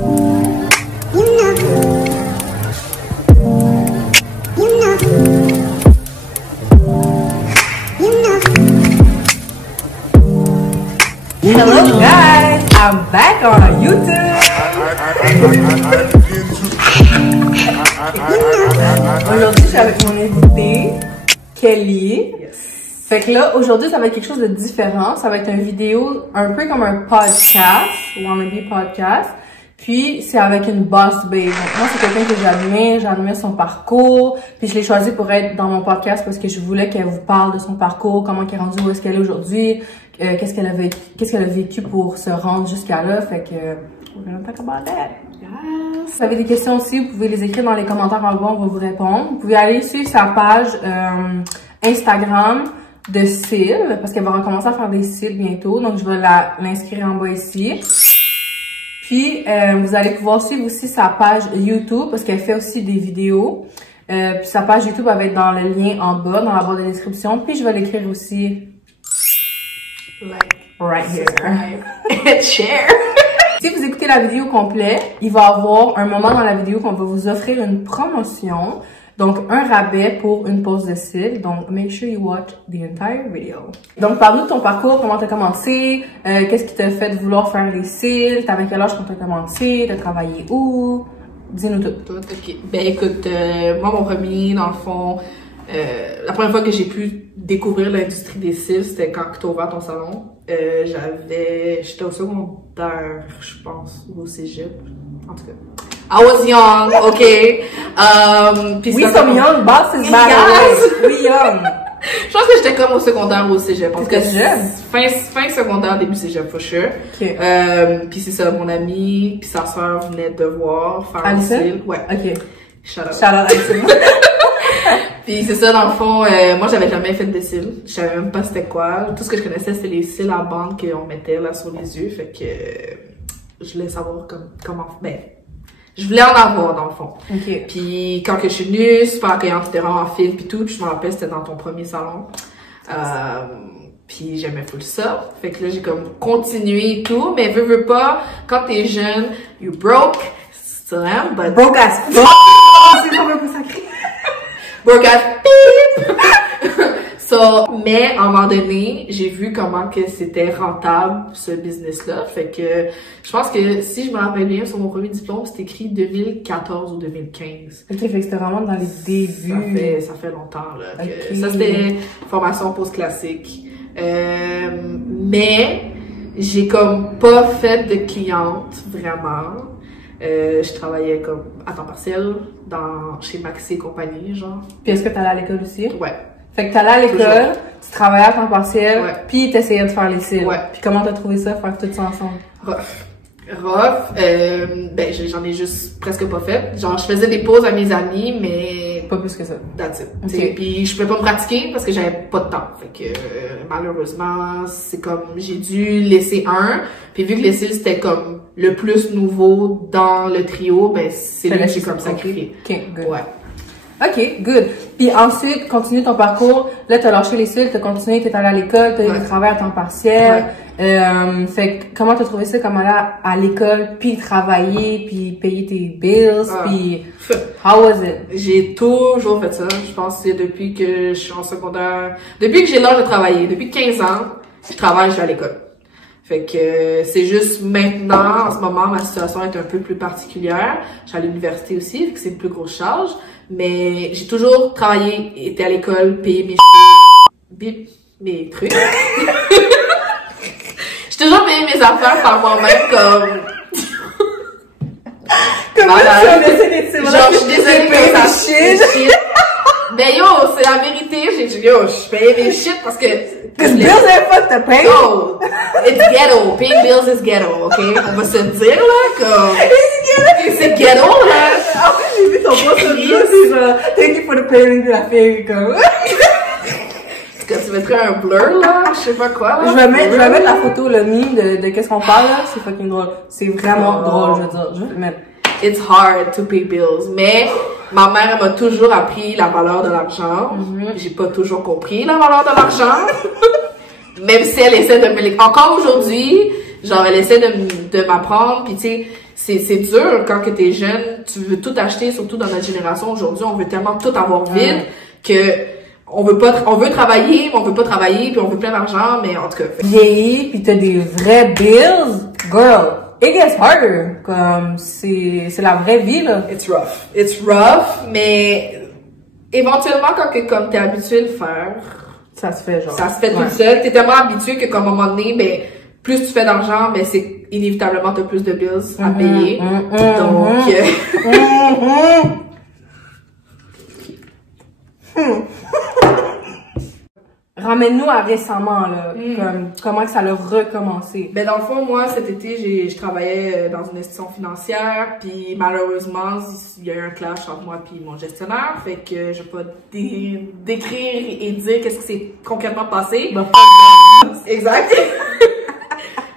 Hello guys, I'm back on YouTube. Aujourd'hui, je suis avec mon invitée, Kelly. Fait que là, aujourd'hui, ça va être quelque chose de différent. Ça va être une vidéo un peu comme un podcast, wannabe podcast. Puis, c'est avec une boss babe. Donc, moi, c'est quelqu'un que j'admire son parcours. Puis, je l'ai choisi pour être dans mon podcast parce que je voulais qu'elle vous parle de son parcour, comment elle est rendue, où est-ce qu'elle est aujourd'hui, qu'est-ce qu'elle a vécu pour se rendre jusqu'à là. Fait que, we're gonna talk about that. Yes. Si vous avez des questions aussi, vous pouvez les écrire dans les commentaires en bas, on va vous répondre. Vous pouvez aller suivre sa page Instagram de cils, parce qu'elle va recommencer à faire des cils bientôt. Donc, je vais l'inscrire en bas ici. Puis, vous allez pouvoir suivre aussi sa page YouTube parce qu'elle fait aussi des vidéos. Puis, sa page YouTube elle va être dans le lien en bas, dans la barre de description. Puis, je vais l'écrire aussi. Like, right here. And share. Si vous écoutez la vidéo complète, il va y avoir un moment dans la vidéo qu'on va vous offrir une promotion. Donc, un rabais pour une pose de cils. Donc, make sure you watch the entire video. Donc, parle-nous de ton parcours, comment t'as commencé, qu'est-ce qui t'a fait vouloir faire les cils, t'avais quel âge quand t'as commencé, t'as travaillé où? Dis-nous tout. Ok. Ben, écoute, moi, mon premier, dans le fond, la première fois que j'ai pu découvrir l'industrie des cils, c'était quand t'as ouvert ton salon. J'étais au secondaire, je pense, ou au cégep, en tout cas. I was young, okay. We some young bosses, by the way. We young. Je pense que j'étais comme au secondaire ou au cégep. Parce que jeune. Fin secondaire, début cégep, for sure. Okay. Puis c'est ça, mon ami puis sa sœur venaient de voir faire un Alison? cils. Ouais. Ok. Shout out. Shout out Alison. Puis c'est ça, dans le fond, moi j'avais jamais fait de cils. Je savais même pas c'était quoi. Tout ce que je connaissais, c'était les cils à bande qu'on mettait là sur les yeux. Fait que je voulais savoir comment. Ben, je voulais en avoir, dans le fond. Okay. Puis quand que je suis venue, super accueillante, c'était vraiment en fil puis tout. Puis je me rappelle, c'était dans ton premier salon. Puis j'aimais full ça. Fait que là, j'ai comme continué et tout. Mais veux pas, quand t'es jeune, you broke, still am, but... Broke as fuck! C'est pas un peu sacré. Broke as beep! So, mais à un moment donné, j'ai vu comment que c'était rentable, ce business-là. Fait que je pense que si je me rappelle bien, sur mon premier diplôme, c'était écrit 2014 ou 2015. Ok, fait que c'était vraiment dans les débuts. Ça fait longtemps, là. Okay. Ça, c'était formation post-classique. Mais j'ai comme pas fait de cliente, vraiment. Je travaillais comme à temps partiel chez Maxi et compagnie, genre. Puis est-ce que t'allais à l'école aussi? Ouais. Fait que t'allais à l'école, tu travaillais à temps partiel, ouais. Puis t'essayais de faire les cils. Ouais. Puis comment t'as trouvé ça, faire tout ça ensemble? Rough. Ben, j'en ai juste presque pas fait. Genre, je faisais des pauses à mes amis, mais... Pas plus que ça. That's it. Okay. Puis je pouvais pas me pratiquer parce que j'avais pas de temps. Fait que, malheureusement, c'est comme, j'ai dû laisser un. Puis vu que les cils, c'était comme le plus nouveau dans le trio, ben, c'est là que j'ai comme sacrifié. Ok, good. Ouais. Ok, good. Puis ensuite, continue ton parcours. Là, t'as lâché les cils, t'as continué, t'es allé à l'école, t'as eu du travail à temps partiel. Fait que comment t'as trouvé ça comme aller à l'école, puis travailler, puis payer tes bills, puis how was it? J'ai toujours fait ça. Je pense que c'est depuis que je suis en secondaire, depuis que j'ai l'âge de travailler, depuis 15 ans, je travaille, je vais à l'école. Fait que c'est juste maintenant, en ce moment, ma situation est un peu plus particulière. Je suis à l'université aussi, fait que c'est une plus grosse charge. Mais j'ai toujours travaillé, été à l'école, payé mes trucs. J'ai toujours payé mes affaires par moi-même, comme... Comment voilà. tu as laissé des cils? Genre, je suis désolée que ça shit. Ben yo, c'est la vérité, je payais mes shit parce que... Cause bills ain't fuck to pay. No, it's ghetto. Paying bills is ghetto, ok? On va se dire, là, comme... C'est ghetto, là. Ah oui, j'ai vu ton post sur Dieu, c'est genre, thank you for the payment de la fille, comme. Quand tu mettrais un blur, là, je sais pas quoi, là. Je vais mettre la photo, le meme de qu'est-ce qu'on parle, là. C'est fucking drôle. C'est vraiment drôle, je veux dire. Je vais le mettre. It's hard to pay bills. Mais ma mère m'a toujours appris la valeur de l'argent. J'ai pas toujours compris la valeur de l'argent. Même si elle essaie de me... Encore aujourd'hui, genre, elle essaie de m'apprendre. Puis tu sais, c'est dur quand que t'es jeune, tu veux tout acheter, surtout dans notre génération aujourd'hui, on veut tellement tout avoir vite que on veut travailler, mais on veut pas travailler, puis on veut plein d'argent, mais en tout cas. Vieillir, puis t'as des vrais bills, girl, it gets harder. Comme, c'est la vraie vie, là. It's rough, mais éventuellement, quand que, comme t'es habitué de le faire, ça se fait, genre. Ça se fait tout seul. T'es tellement habitué que, comme à un moment donné, ben, plus tu fais d'argent, ben, c'est inévitablement t'as plus de bills à payer. Donc, Ramène-nous à récemment, là, comme, comment que ça a recommencé. Ben, dans le fond, moi, cet été, je travaillais dans une institution financière, puis malheureusement, il y a eu un clash entre moi et mon gestionnaire, fait que je vais pas décrire et dire qu'est-ce qui s'est concrètement passé. Exact.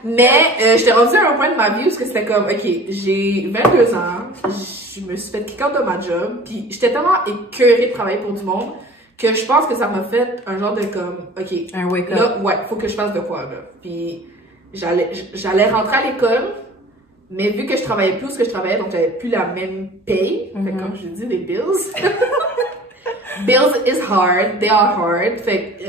Mais, j'étais rendue à un point de ma vie où c'était comme, ok, j'ai 22 ans, je me suis fait kick out de ma job, puis j'étais tellement écœurée de travailler pour du monde, que je pense que ça m'a fait un genre de comme, ok, un wake up. Là, ouais, faut que je fasse de quoi, là. Puis, j'allais rentrer à l'école, mais vu que je travaillais plus que je travaillais, donc j'avais plus la même paye, fait que comme je dis, les bills. Bills is hard, they are hard, fait que,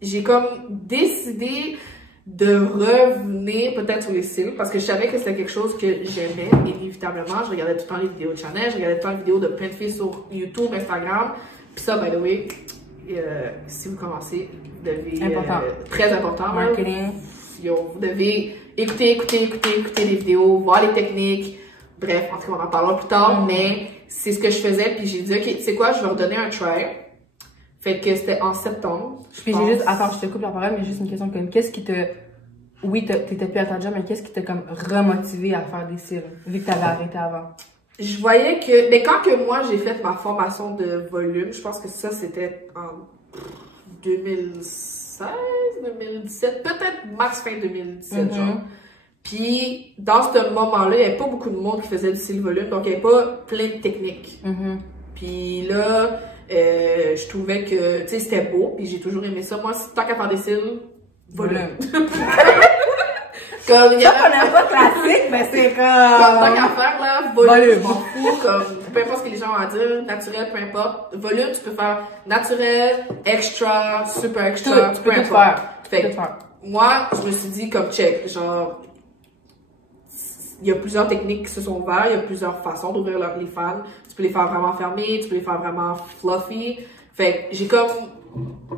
j'ai comme décidé de revenir peut-être sur les cils, parce que je savais que c'était quelque chose que j'aimais, inévitablement. Je regardais tout le temps les vidéos de Chanel, je regardais tout le temps les vidéos de plein de filles sur YouTube, Instagram. Puis ça, by the way, si vous commencez, vous devez... très important. Marketing. Vous devez écouter les vidéos, voir les techniques. Bref, en tout cas, on en parlera plus tard, mais c'est ce que je faisais. Puis j'ai dit, ok, tu sais quoi, je vais redonner un try. Fait que c'était en septembre. Puis j'ai juste, attends, je te coupe la parole, mais juste une question comme, qu'est-ce qui te... Oui, t'étais plus à ta job, mais qu'est-ce qui t'a comme remotivé à faire des cils, vu que t'avais arrêté avant? Je voyais que, mais quand que moi j'ai fait ma formation de volume, je pense que ça c'était en 2016, 2017, peut-être max fin 2017, genre. Puis dans ce moment-là, il n'y avait pas beaucoup de monde qui faisait du cils volume, donc il n'y avait pas plein de techniques. Puis là, je trouvais que, tu sais, c'était beau, puis j'ai toujours aimé ça. Moi, tant qu'à faire des cils, volume. Comme, il y a pas classique, mais c'est comme... Tant qu'à faire, là, volume, je m'en fous, comme, peu importe ce que les gens vont dire, naturel, peu importe. Volume, tu peux faire naturel, extra, super extra, tu peux tout faire. Fait que, moi, je me suis dit, comme, check, genre, il y a plusieurs techniques qui se sont ouvertes, il y a plusieurs façons d'ouvrir les fans. Tu peux les faire vraiment fermés, tu peux les faire vraiment fluffy. Fait que,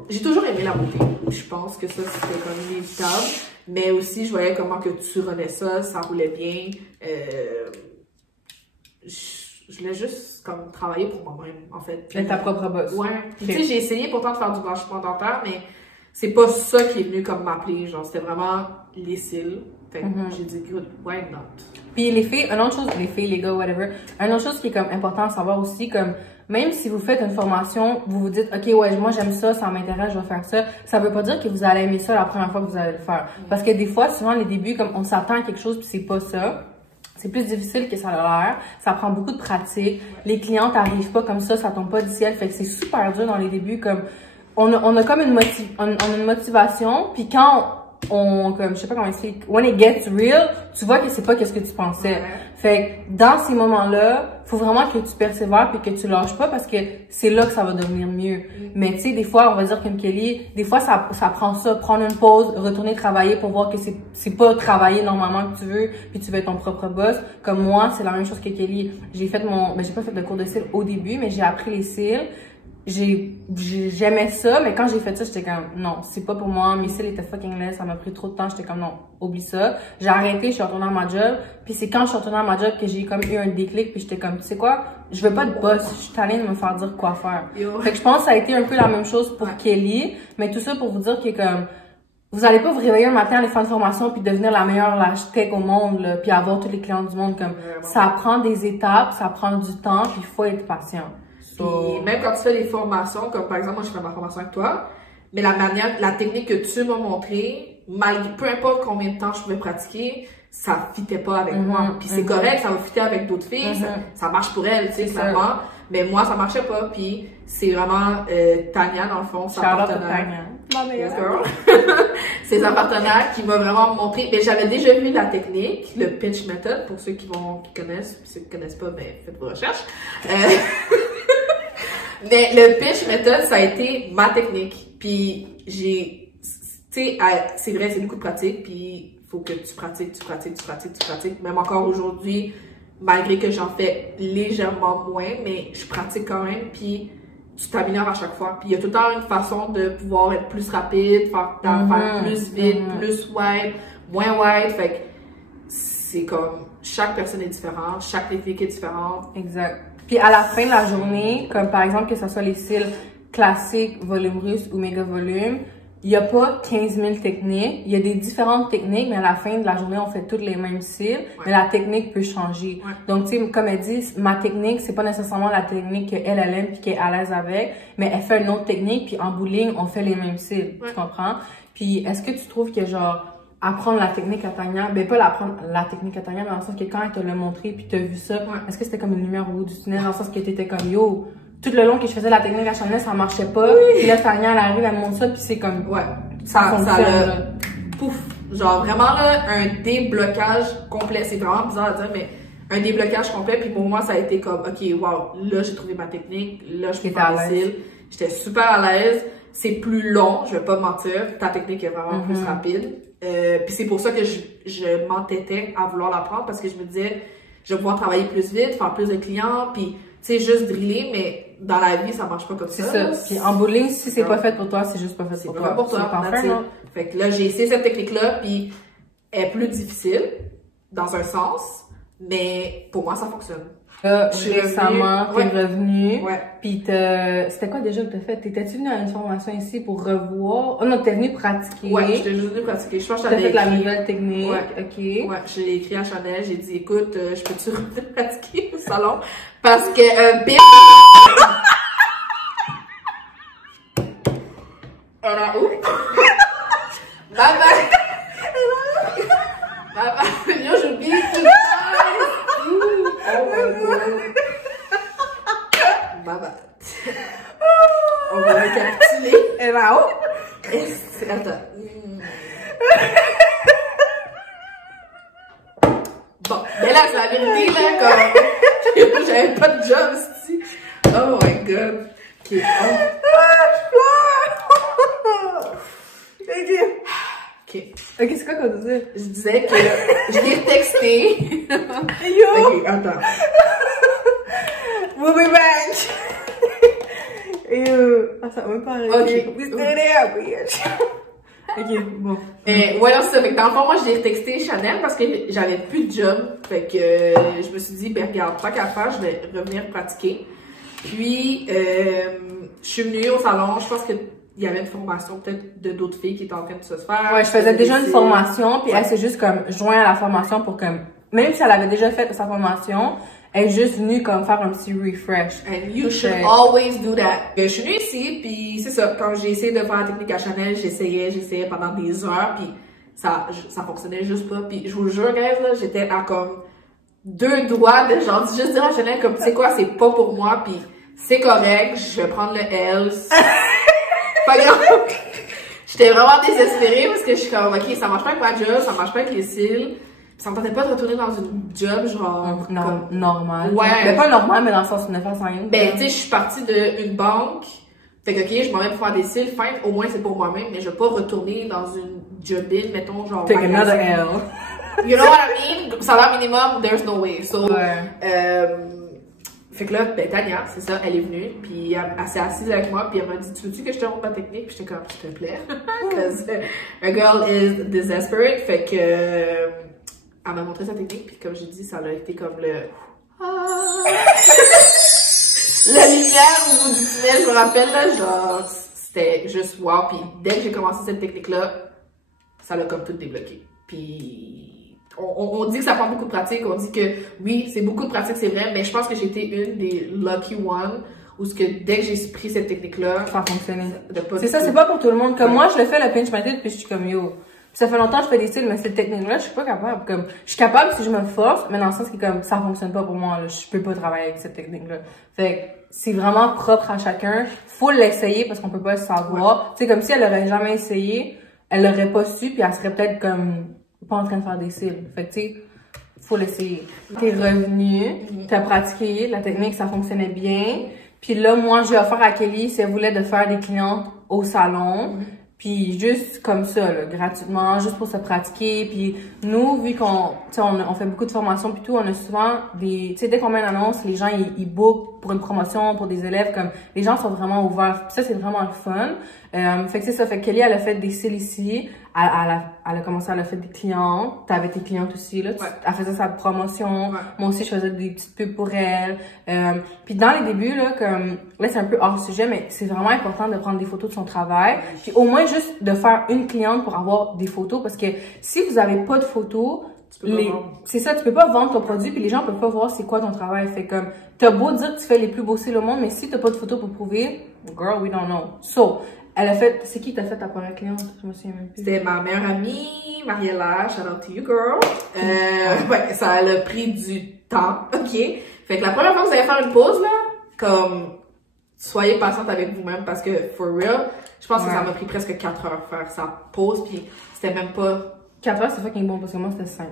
j'ai toujours aimé la beauté. Je pense que ça, c'était comme inévitable. Mais aussi, je voyais comment que tu renais ça roulait bien. Je voulais juste comme travailler pour moi-même, en fait. Être ta propre boss. Ouais. Tu sais, j'ai essayé pourtant de faire du blanchiment dentaire, mais c'est pas ça qui est venu comme m'appeler. Genre, c'était vraiment les cils. Fait que j'ai dit, good, why not? Puis les filles, une autre chose, les filles, les gars, whatever, une autre chose qui est comme important à savoir aussi, comme, même si vous faites une formation, vous vous dites, ok, ouais, moi j'aime ça, ça m'intéresse, je vais faire ça. Ça veut pas dire que vous allez aimer ça la première fois que vous allez le faire. Parce que des fois, souvent, les débuts, comme on s'attend à quelque chose puis c'est pas ça. C'est plus difficile que ça a l'air. Ça prend beaucoup de pratique. Les clientes arrivent pas comme ça tombe pas du ciel. Fait que c'est super dur dans les débuts. Comme, on a comme une motivation. Puis quand comme, je sais pas comment expliquer, when it gets real, tu vois que c'est pas qu'est-ce que tu pensais. Ouais. Fait que dans ces moments-là, faut vraiment que tu persévères puis que tu lâches pas parce que c'est là que ça va devenir mieux. Mais tu sais, des fois, on va dire comme Kelly, des fois ça prend ça, prendre une pause, retourner travailler pour voir que c'est pas travailler normalement que tu veux puis tu veux être ton propre boss. Comme moi, c'est la même chose que Kelly. J'ai pas fait de cours de cils au début, mais j'ai appris les cils. J'aimais ça, mais quand j'ai fait ça, j'étais comme, non, c'est pas pour moi, mes cils étaient fucking laid, ça m'a pris trop de temps, j'étais comme, non, oublie ça. J'ai arrêté, je suis retournée à ma job, puis c'est quand je suis retournée à ma job que j'ai comme eu un déclic, puis j'étais comme, tu sais quoi, je veux pas de boss, je suis tannée de me faire dire quoi faire. Fait que je pense que ça a été un peu la même chose pour Kelly, mais tout ça pour vous dire que comme, vous allez pas vous réveiller un matin, aller faire une formation puis devenir la meilleure lash tech au monde, là, puis avoir tous les clients du monde, comme, ça prend des étapes, ça prend du temps, puis il faut être patient. Puis même quand tu fais des formations, comme par exemple, moi je fais ma formation avec toi, mais la technique que tu m'as montrée, malgré, peu importe combien de temps je pouvais pratiquer, ça fitait pas avec moi. Puis c'est correct, ça va fitter avec d'autres filles, ça marche pour elles, tu sais, clairement. Mais moi, ça marchait pas. Puis c'est vraiment Tania, dans le fond, sa partenaire. Ma meilleure. Yes, girl. C'est sa partenaire qui m'a vraiment montré. Mais j'avais déjà vu la technique, le pitch method, pour ceux qui connaissent. Puis ceux qui connaissent pas, ben, faites vos recherches. Mais le pitch method, ça a été ma technique. Puis tu sais, c'est vrai, c'est beaucoup de pratique. Puis faut que tu pratiques. Même encore aujourd'hui, malgré que j'en fais légèrement moins, mais je pratique quand même. Puis tu t'améliores à chaque fois. Puis il y a tout le temps une façon de pouvoir être plus rapide, faire plus vite, plus wide, moins wide. Fait que c'est comme, chaque personne est différente, chaque technique est différente. Exact. Puis à la fin de la journée, comme par exemple que ce soit les styles classiques, volume russe ou méga volume, il n'y a pas 15 000 techniques. Il y a des différentes techniques, mais à la fin de la journée, on fait toutes les mêmes styles. Ouais. Mais la technique peut changer. Ouais. Donc, tu sais, comme elle dit, ma technique, c'est pas nécessairement la technique qu'elle aime puis qu'elle est à l'aise avec, mais elle fait une autre technique, puis en bowling, on fait les mêmes styles. Ouais. Tu comprends? Puis, est-ce que tu trouves que, genre, apprendre la technique à Tania, ben pas apprendre la technique à Tania, mais dans le sens que quand elle te l'a montré puis t'as vu ça, est-ce que c'était comme une lumière au bout du tunnel, dans le sens que t'étais comme, yo, tout le long que je faisais la technique à Chanel, ça marchait pas. Puis là, Tania, elle arrive, elle me montre ça, puis c'est comme... Ouais, ça pouf! Genre, vraiment, là, un déblocage complet. C'est vraiment bizarre à dire, mais un déblocage complet. Puis pour moi, ça a été comme, OK, wow, là, j'ai trouvé ma technique. Là, je peux faire facile. J'étais super à l'aise. C'est plus long, je vais pas mentir. Ta technique est vraiment plus rapide. Puis c'est pour ça que je m'entêtais à vouloir l'apprendre, parce que je me disais, je vais pouvoir travailler plus vite, faire plus de clients, puis... Tu sais, juste driller, mais dans la vie, ça marche pas comme ça. C'est ça. Puis en bowling, si c'est pas fait pour toi, c'est juste pas fait pour toi. C'est pas pour toi. Fait que là, j'ai essayé cette technique-là, puis elle est plus difficile, dans un sens, mais pour moi, ça fonctionne. Récemment, t'es revenue. Ouais. Puis c'était quoi déjà que t'as fait? T'étais-tu venue à une formation ici pour revoir? Oh non, t'es venue pratiquer. Ouais, j'étais juste venue pratiquer. Je pense que t'as fait la nouvelle technique. Ouais. OK. Ouais, j'ai écrit à Chanel, j'ai dit, écoute, je peux-tu revenir pratiquer au salon? Parce que, bitch! Elle a où? Maman! Maman! Yo, j'oublie tout le temps! Oh my god! Maman! On va récapituler. Elle a où? Attends. Bon, mais là, c'est la vérité, là, comme... J'avais pas de job, ici. Oh my god. Ok, Ok, c'est quoi qu'on disait? Je disais que je l'ai texté. Yo! Ok, attends. We'll be back! Ça va même pas arrêter. Ok, bon. Ouais, c'est ça. Fait que dans le fond, moi, je l'ai texté Chanel parce que j'avais plus de job. Fait que je me suis dit, ben regarde, pas qu'à faire, je vais revenir pratiquer. Puis, je suis venue au salon. Je pense que il y avait une formation peut-être de d'autres filles qui étaient en train de se faire. Ouais, je faisais déjà une formation, puis elle s'est juste comme joint à la formation pour comme, même si elle avait déjà fait sa formation, elle est juste venue comme faire un petit refresh. And you should always do that. Je suis venue ici, puis c'est ça, quand j'ai essayé de faire la technique à Chanel, j'essayais pendant des heures, puis ça fonctionnait juste pas. Puis je vous jure, guys, là, j'étais à comme 2 doigts de genre juste dire à Chanel comme, tu sais quoi, c'est pas pour moi, puis c'est correct, je vais prendre le L. Pas grave. J'étais vraiment désespérée parce que je suis comme, ok, ça marche pas avec ma job, ça marche pas avec les cils. Ça me tentait pas de retourner dans une job genre non, normal. Ouais. Mais pas normal, mais dans le sens où ne faire sans rien. Ben, tu sais, je suis partie d'une banque. Fait que, ok, je m'en vais pour faire des cils, fin, au moins c'est pour moi-même, mais je vais pas retourner dans une job-in, mettons, genre. Take another L. You know what I mean? Salaire minimum, there's no way. So, fait que là, ben, Tania, c'est ça, elle est venue, puis elle s'est assise avec moi, puis elle m'a dit, tu veux-tu que je te montre ma technique? Puis j'étais comme, s'il te plaît. Because a girl is desperate. Fait que, elle m'a montré sa technique, puis comme j'ai dit, ça a été comme le... La lumière au bout du tunnel, je me rappelle, là, genre, c'était juste wow. Puis dès que j'ai commencé cette technique-là, ça l'a comme tout débloqué. Puis... On dit que ça prend beaucoup de pratique, on dit que oui, c'est beaucoup de pratique, c'est vrai, mais je pense que j'ai été une des lucky ones où ce que dès que j'ai pris cette technique-là, ça a fonctionné. C'est ça, c'est pas pour tout le monde. Comme moi, je le fais le pinch method, puis je suis comme yo. Ça fait longtemps que je fais des styles, mais cette technique-là, je suis pas capable. Comme, je suis capable si je me force, mais dans le sens que comme ça fonctionne pas pour moi, là, je peux pas travailler avec cette technique-là. Fait c'est vraiment propre à chacun. Faut l'essayer parce qu'on peut pas le savoir. Tu sais, comme si elle aurait jamais essayé, elle l'aurait pas su, puis elle serait peut-être comme pas en train de faire des cils. Fait que tu sais, faut l'essayer. T'es revenu, t'as pratiqué, la technique, ça fonctionnait bien. Puis là, moi, j'ai offert à Kelly si elle voulait de faire des clientes au salon. Puis juste comme ça, là, gratuitement, juste pour se pratiquer. Puis nous, vu on fait beaucoup de formations puis tout, on a souvent des... Tu sais, dès qu'on met une annonce, les gens, ils bookent pour une promotion, pour des élèves, comme... Les gens sont vraiment ouverts. Puis ça, c'est vraiment le fun. Fait que c'est ça. Fait que Kelly, elle a fait des cils ici. Elle a commencé, elle a fait des clientes. T'avais tes clientes aussi, là. Elle faisait sa promotion. Moi aussi, je faisais des petites pubs pour elle. Puis dans les débuts, là, comme... Là, c'est un peu hors sujet, mais c'est vraiment important de prendre des photos de son travail. Puis au moins, juste de faire une cliente pour avoir des photos. Parce que si vous avez pas de photos, c'est ça, tu peux pas vendre ton produit, puis les gens peuvent pas voir c'est quoi ton travail. Fait comme, t'as beau dire que tu fais les plus beaux cils au monde, mais si t'as pas de photos pour prouver, girl, we don't know. So, elle a fait, c'est qui t'a fait ta première cliente? Je me souviens même plus. C'était ma meilleure amie, Mariella, shout out to you, girl. Ouais, ça a pris du temps, ok? Fait que la première fois que vous allez faire une pause, là, comme, soyez patiente avec vous-même parce que, for real, je pense que ça m'a pris presque 4 heures faire sa pause, puis c'était même pas... 4 heures, c'est fucking bon parce que moi, c'était 5.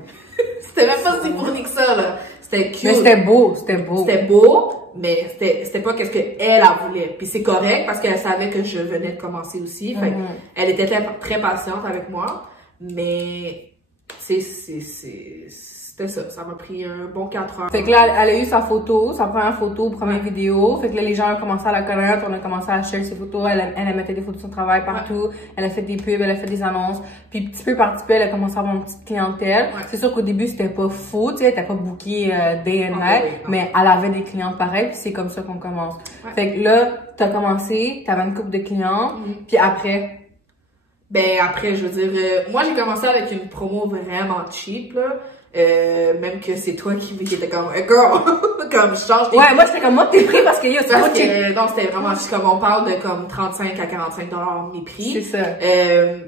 C'était même pas si fourni que ça, là. C'était cute. Mais c'était beau, c'était beau. C'était beau, mais c'était pas qu'est-ce qu'elle voulait. Puis c'est correct parce qu'elle savait que je venais de commencer aussi. Fait elle était très patiente avec moi. Mais, c'était ça. Ça m'a pris un bon 4 heures. Fait que là, elle a eu sa photo, sa première photo, première vidéo. Fait que là, les gens ont commencé à la connaître. On a commencé à share ses photos. Elle mettait des photos de son travail partout. Elle a fait des pubs, elle a fait des annonces. Puis petit peu par petit peu, elle a commencé à avoir une petite clientèle. C'est sûr qu'au début, c'était pas fou, tu sais, elle était pas bookée day and night. Mais elle avait des clientes pareilles. Puis c'est comme ça qu'on commence. Fait que là, t'as commencé, t'avais une couple de clients. Puis après... Ben après, je veux dire, moi j'ai commencé avec une promo vraiment cheap, là. Même que c'est toi qui était comme girl, comme je change tes Ouais, moi j'étais comme moi tes prix parce que yo, c'est pas cheap. Non, c'était vraiment comme on parle de comme 35 à 45 $ mes prix. C'est ça.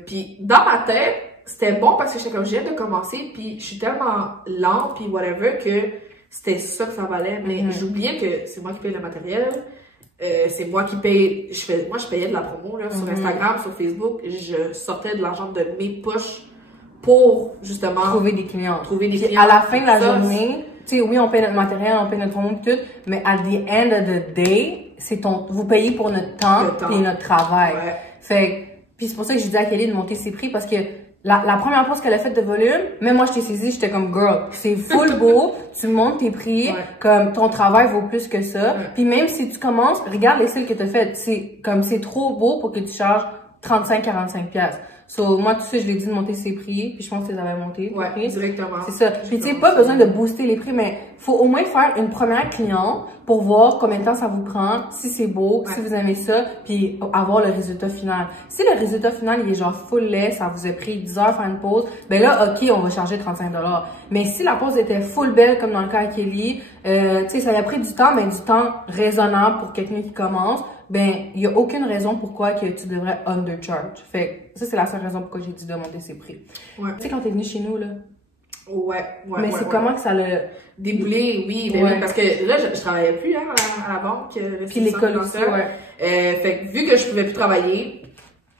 Puis dans ma tête, c'était bon parce que j'étais comme je viens de commencer puis je suis tellement lente puis whatever que c'était ça que ça valait, mais j'oubliais que c'est moi qui paye le matériel. C'est moi qui paye, moi je payais de la promo là, sur Instagram, sur Facebook, je sortais de l'argent de mes poches pour justement trouver des clients. Puis à la fin de la journée, tu sais, oui, on paye notre matériel, on paye notre promo et tout, mais at the end of the day, vous payez pour notre temps et notre travail. Fait, puis c'est pour ça que j'ai dit à Kelly de monter ses prix parce que la première pause qu'elle a faite de volume, même moi je t'ai saisi, j'étais comme girl, c'est full beau, tu montes tes prix, comme ton travail vaut plus que ça. Puis même si tu commences, regarde les cils que t'as fait, c'est comme c'est trop beau pour que tu charges 35-45$. So, moi, tout ça, je lui ai dit de monter ses prix, puis je pense qu'ils avaient monté. Ouais, directement. C'est ça. Puis, tu sais, pas besoin de booster les prix, mais faut au moins faire une première cliente pour voir combien de temps ça vous prend, si c'est beau, si vous aimez ça, puis avoir le résultat final. Si le résultat final, il est genre full laid, ça vous a pris 10 heures faire une pause, ben là, ok, on va charger 35$. Mais si la pause était full belle, comme dans le cas à Kelly, tu sais, ça a pris du temps, mais du temps raisonnable pour quelqu'un qui commence, ben, il y a aucune raison pourquoi que tu devrais undercharge. Fait ça, c'est la seule raison pourquoi j'ai dit de monter ses prix. Tu sais, quand t'es venu chez nous, là. Mais c'est comment que ça l'a déboulé, oui, ben oui, parce que là, je travaillais plus, hein, à la banque. Puis l'école aussi, fait que vu que je pouvais plus travailler,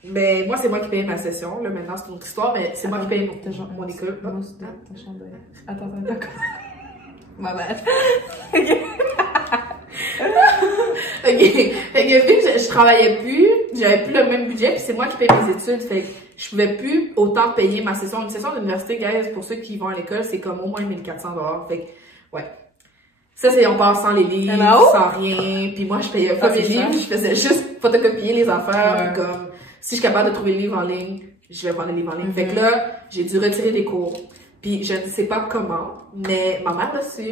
ben, moi, c'est moi qui payais ma session, là, maintenant, c'est une autre histoire, mais c'est moi qui paye mon école. Attends, d'accord. Ma bad. Ok. Fait que vu que je travaillais plus, j'avais plus le même budget, puis c'est moi qui paye mes études, fait que je pouvais plus autant payer ma session. Une session d'université, guys, pour ceux qui vont à l'école, c'est comme au moins 1400$. Fait que, ouais. Ça, c'est, on part sans les livres, sans rien, puis moi, je payais pas mes livres, je faisais juste photocopier les affaires, puis comme, si je suis capable de trouver le livre en ligne, je vais prendre le livre en ligne. Fait que là, j'ai dû retirer des cours, puis je ne sais pas comment, mais ma mère l'a su.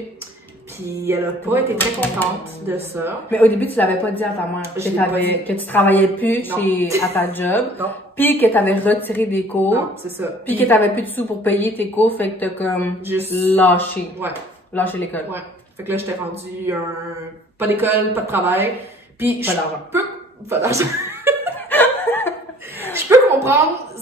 Puis elle a pas été très contente de ça. Mais au début, tu l'avais pas dit à ta mère que tu travaillais plus à ta job. Non. Puis que t'avais retiré des cours. Non, c'est ça. Puis que t'avais plus de sous pour payer tes cours, fait que t'as comme juste lâché. Lâché l'école. Fait que là, j'étais rendue pas d'école, pas de travail. Puis pas d'argent. Pas d'argent. Je peux comprendre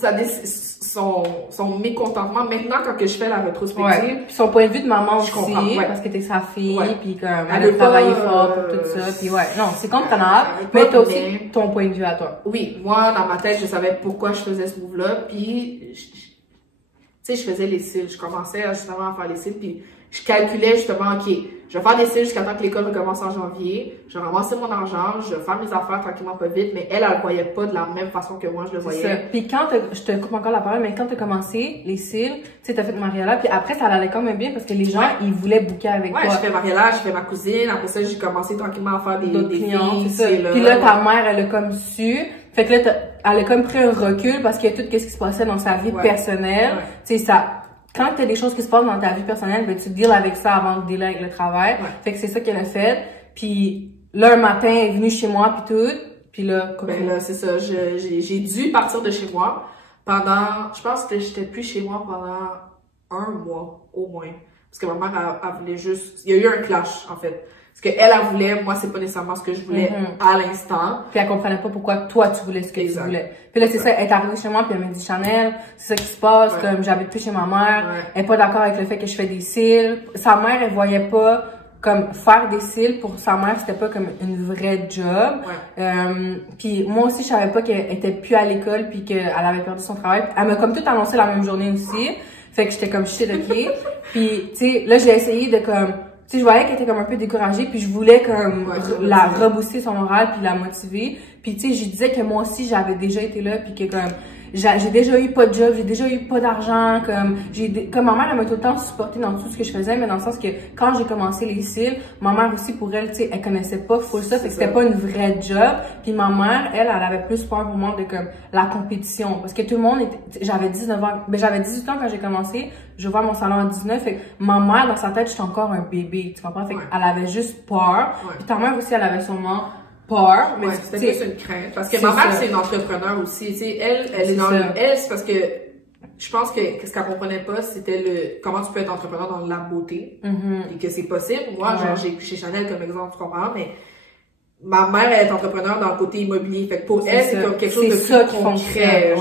son mécontentement maintenant quand que je fais la rétrospective. Ouais. Puis son point de vue de maman aussi, ouais. parce que t'es sa fille, ouais. puis comme elle a travaillé fort pour tout ça, puis ouais, non, c'est comprenable, mais t'as aussi ton point de vue à toi. Oui, moi, dans ma tête, je savais pourquoi je faisais ce move-là, puis tu sais, je faisais les cils, je commençais justement à faire les cils, puis je calculais justement, ok, je vais faire des cils jusqu'à temps que l'école recommence en janvier, je vais ramasser mon argent, je vais faire mes affaires tranquillement pas vite, mais elle le voyait pas de la même façon que moi je le voyais. Ça. Puis quand je te coupe encore la parole, mais quand t'as commencé les cils, tu sais, t'as fait Mariella, puis après ça allait quand même bien parce que les gens, ils voulaient booker avec toi. Ouais, je fais Mariella, je fais ma cousine, après ça j'ai commencé tranquillement à faire des clients, filles, c'est ça. Puis là, ta mère, elle a comme su, fait que là, elle a comme pris un recul parce qu'il y a tout ce qui se passait dans sa vie personnelle, tu sais, ça... Quand t'as des choses qui se passent dans ta vie personnelle, ben tu deals avec ça avant de dealer avec le travail. Ouais. Fait que c'est ça qu'elle a fait. Puis là, un matin, elle est venue chez moi puis tout. Puis là, ben là, c'est ça. J'ai dû partir de chez moi pendant... Je pense que j'étais plus chez moi pendant 1 mois, au moins. Parce que ma mère, elle voulait juste... Il y a eu un clash, en fait. Parce qu'elle, elle voulait, moi, c'est pas nécessairement ce que je voulais à l'instant. Puis elle comprenait pas pourquoi toi, tu voulais ce que tu voulais. Puis là, c'est ça, elle est arrivée chez moi, puis elle m'a dit, Chanel, c'est ça qui se passe, comme j'habite plus chez ma mère, elle est pas d'accord avec le fait que je fais des cils. Sa mère, elle voyait pas comme faire des cils, pour sa mère, c'était pas comme une vraie job. Puis moi aussi, je savais pas qu'elle était plus à l'école, puis qu'elle avait perdu son travail. Elle m'a comme tout annoncé la même journée aussi. Fait que j'étais comme shit, ok. Puis, tu sais, là, j'ai essayé de comme... Tu sais, je voyais qu'elle était comme un peu découragée, puis je voulais comme la rebooster son moral, puis la motiver. Puis tu sais, je disais que moi aussi, j'avais déjà été là, puis que comme j'ai déjà eu pas de job, j'ai déjà eu pas d'argent, comme ma mère, elle m'a tout le temps supporté dans tout ce que je faisais, mais dans le sens que quand j'ai commencé les cils, ma mère aussi, pour elle, tu sais, elle connaissait pas full ça, fait que c'était pas une vraie job. Puis ma mère, elle avait plus peur pour moi de comme la compétition, parce que tout le monde était, j'avais 19 ans, ben j'avais 18 ans quand j'ai commencé, j'ai ouvert mon salon à 19, fait que ma mère, dans sa tête, j'étais encore un bébé, tu comprends? Fait qu'elle avait juste peur. Puis ta mère aussi, elle avait sûrement peur, mais c'était plus une crainte. Parce que ma mère, c'est une entrepreneur aussi. Tu sais, elle est dans elle, c'est parce que je pense que ce qu'elle comprenait pas, c'était comment tu peux être entrepreneur dans la beauté. Et que c'est possible. Moi, genre, j'ai chez Chanel comme exemple, tu comprends, mais ma mère, elle est entrepreneur dans le côté immobilier. Fait que pour elle, c'est comme quelque chose de plus concret.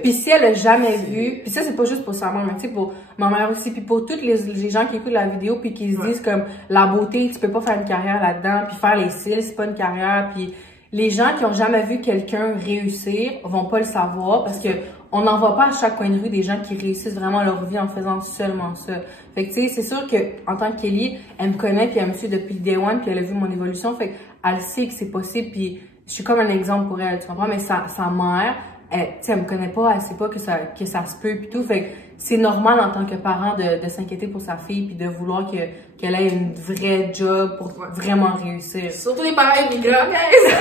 Puis si elle a jamais vu, puis ça, c'est pas juste pour sa mère, mais tu sais, pour ma mère aussi, puis pour tous les gens qui écoutent la vidéo, puis qui se disent comme la beauté, tu peux pas faire une carrière là-dedans, puis faire les cils, c'est pas une carrière, puis les gens qui ont jamais vu quelqu'un réussir vont pas le savoir parce que on n'en voit pas à chaque coin de rue des gens qui réussissent vraiment leur vie en faisant seulement ça. Fait que tu sais, c'est sûr que en tant que Kelly, elle me connaît puis elle me suit depuis day one puis elle a vu mon évolution. Fait qu'elle sait que c'est possible puis je suis comme un exemple pour elle, tu comprends? Mais sa mère, tu sais, elle me connaît pas, elle sait pas que ça se peut puis tout. Fait que c'est normal en tant que parent de s'inquiéter pour sa fille puis de vouloir qu'elle ait une vraie job pour vraiment réussir. Surtout les parents immigrants, guys!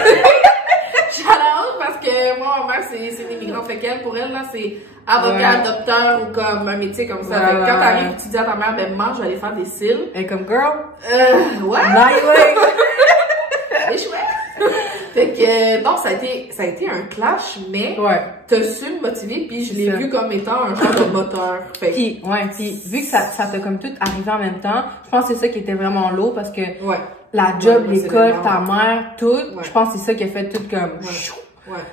Shout-out, parce que moi, ma mère, c'est une immigrante. Fait qu'elle, pour elle, là, c'est avocat, docteur ou comme un métier comme ça. Fait que quand t'arrives, tu dis à ta mère, ben, maman, je vais aller faire des cils. Et comme girl? Ouais. C'est chouette. Fait que, bon, ça a été un clash, mais t'as su me motiver, puis je l'ai vu comme étant un genre de moteur. Fait puis vu que ça t'a comme tout arrivé en même temps, je pense que c'est ça qui était vraiment lourd parce que la job, l'école, ta mère, tout, je pense que c'est ça qui a fait tout comme...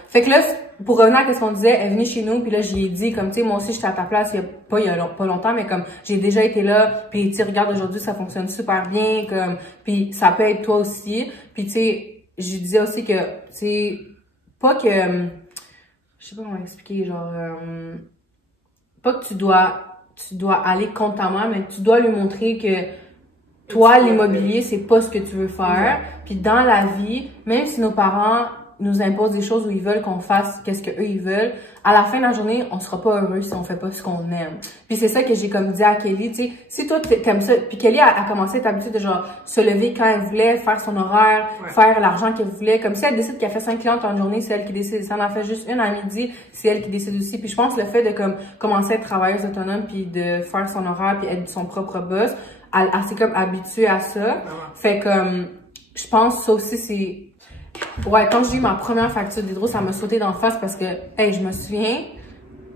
Fait que là, pour revenir à ce qu'on disait, elle est venue chez nous, puis là, je lui ai dit, comme, tu sais, moi aussi, j'étais à ta place il y a pas longtemps, mais comme, j'ai déjà été là, puis tu sais, regarde, aujourd'hui, ça fonctionne super bien, comme, puis ça peut être toi aussi. Puis tu sais, je lui disais aussi que, tu sais, pas que, je sais pas comment expliquer, genre, pas que tu dois aller contre ta mère, mais tu dois lui montrer que toi, l'immobilier, c'est pas ce que tu veux faire. Puis dans la vie, même si nos parents nous imposent des choses où ils veulent qu'on fasse qu'est-ce que eux ils veulent, à la fin de la journée, on sera pas heureux si on fait pas ce qu'on aime. Puis c'est ça que j'ai comme dit à Kelly, tu sais, si toi t'aimes ça, puis Kelly a commencé à être habituée de genre se lever quand elle voulait, faire son horaire, faire l'argent qu'elle voulait, comme si elle décide qu'elle fait 5 clientes en journée, c'est elle qui décide. Si elle en fait juste une à midi, c'est elle qui décide aussi. Puis je pense que le fait de comme commencer à être travailleuse autonome puis de faire son horaire puis être son propre boss, elle s'est comme habituée à ça. Fait comme je pense que ça aussi c'est... Ouais, quand j'ai eu ma première facture d'hydro, ça m'a sauté d'en face parce que, hey, je me souviens,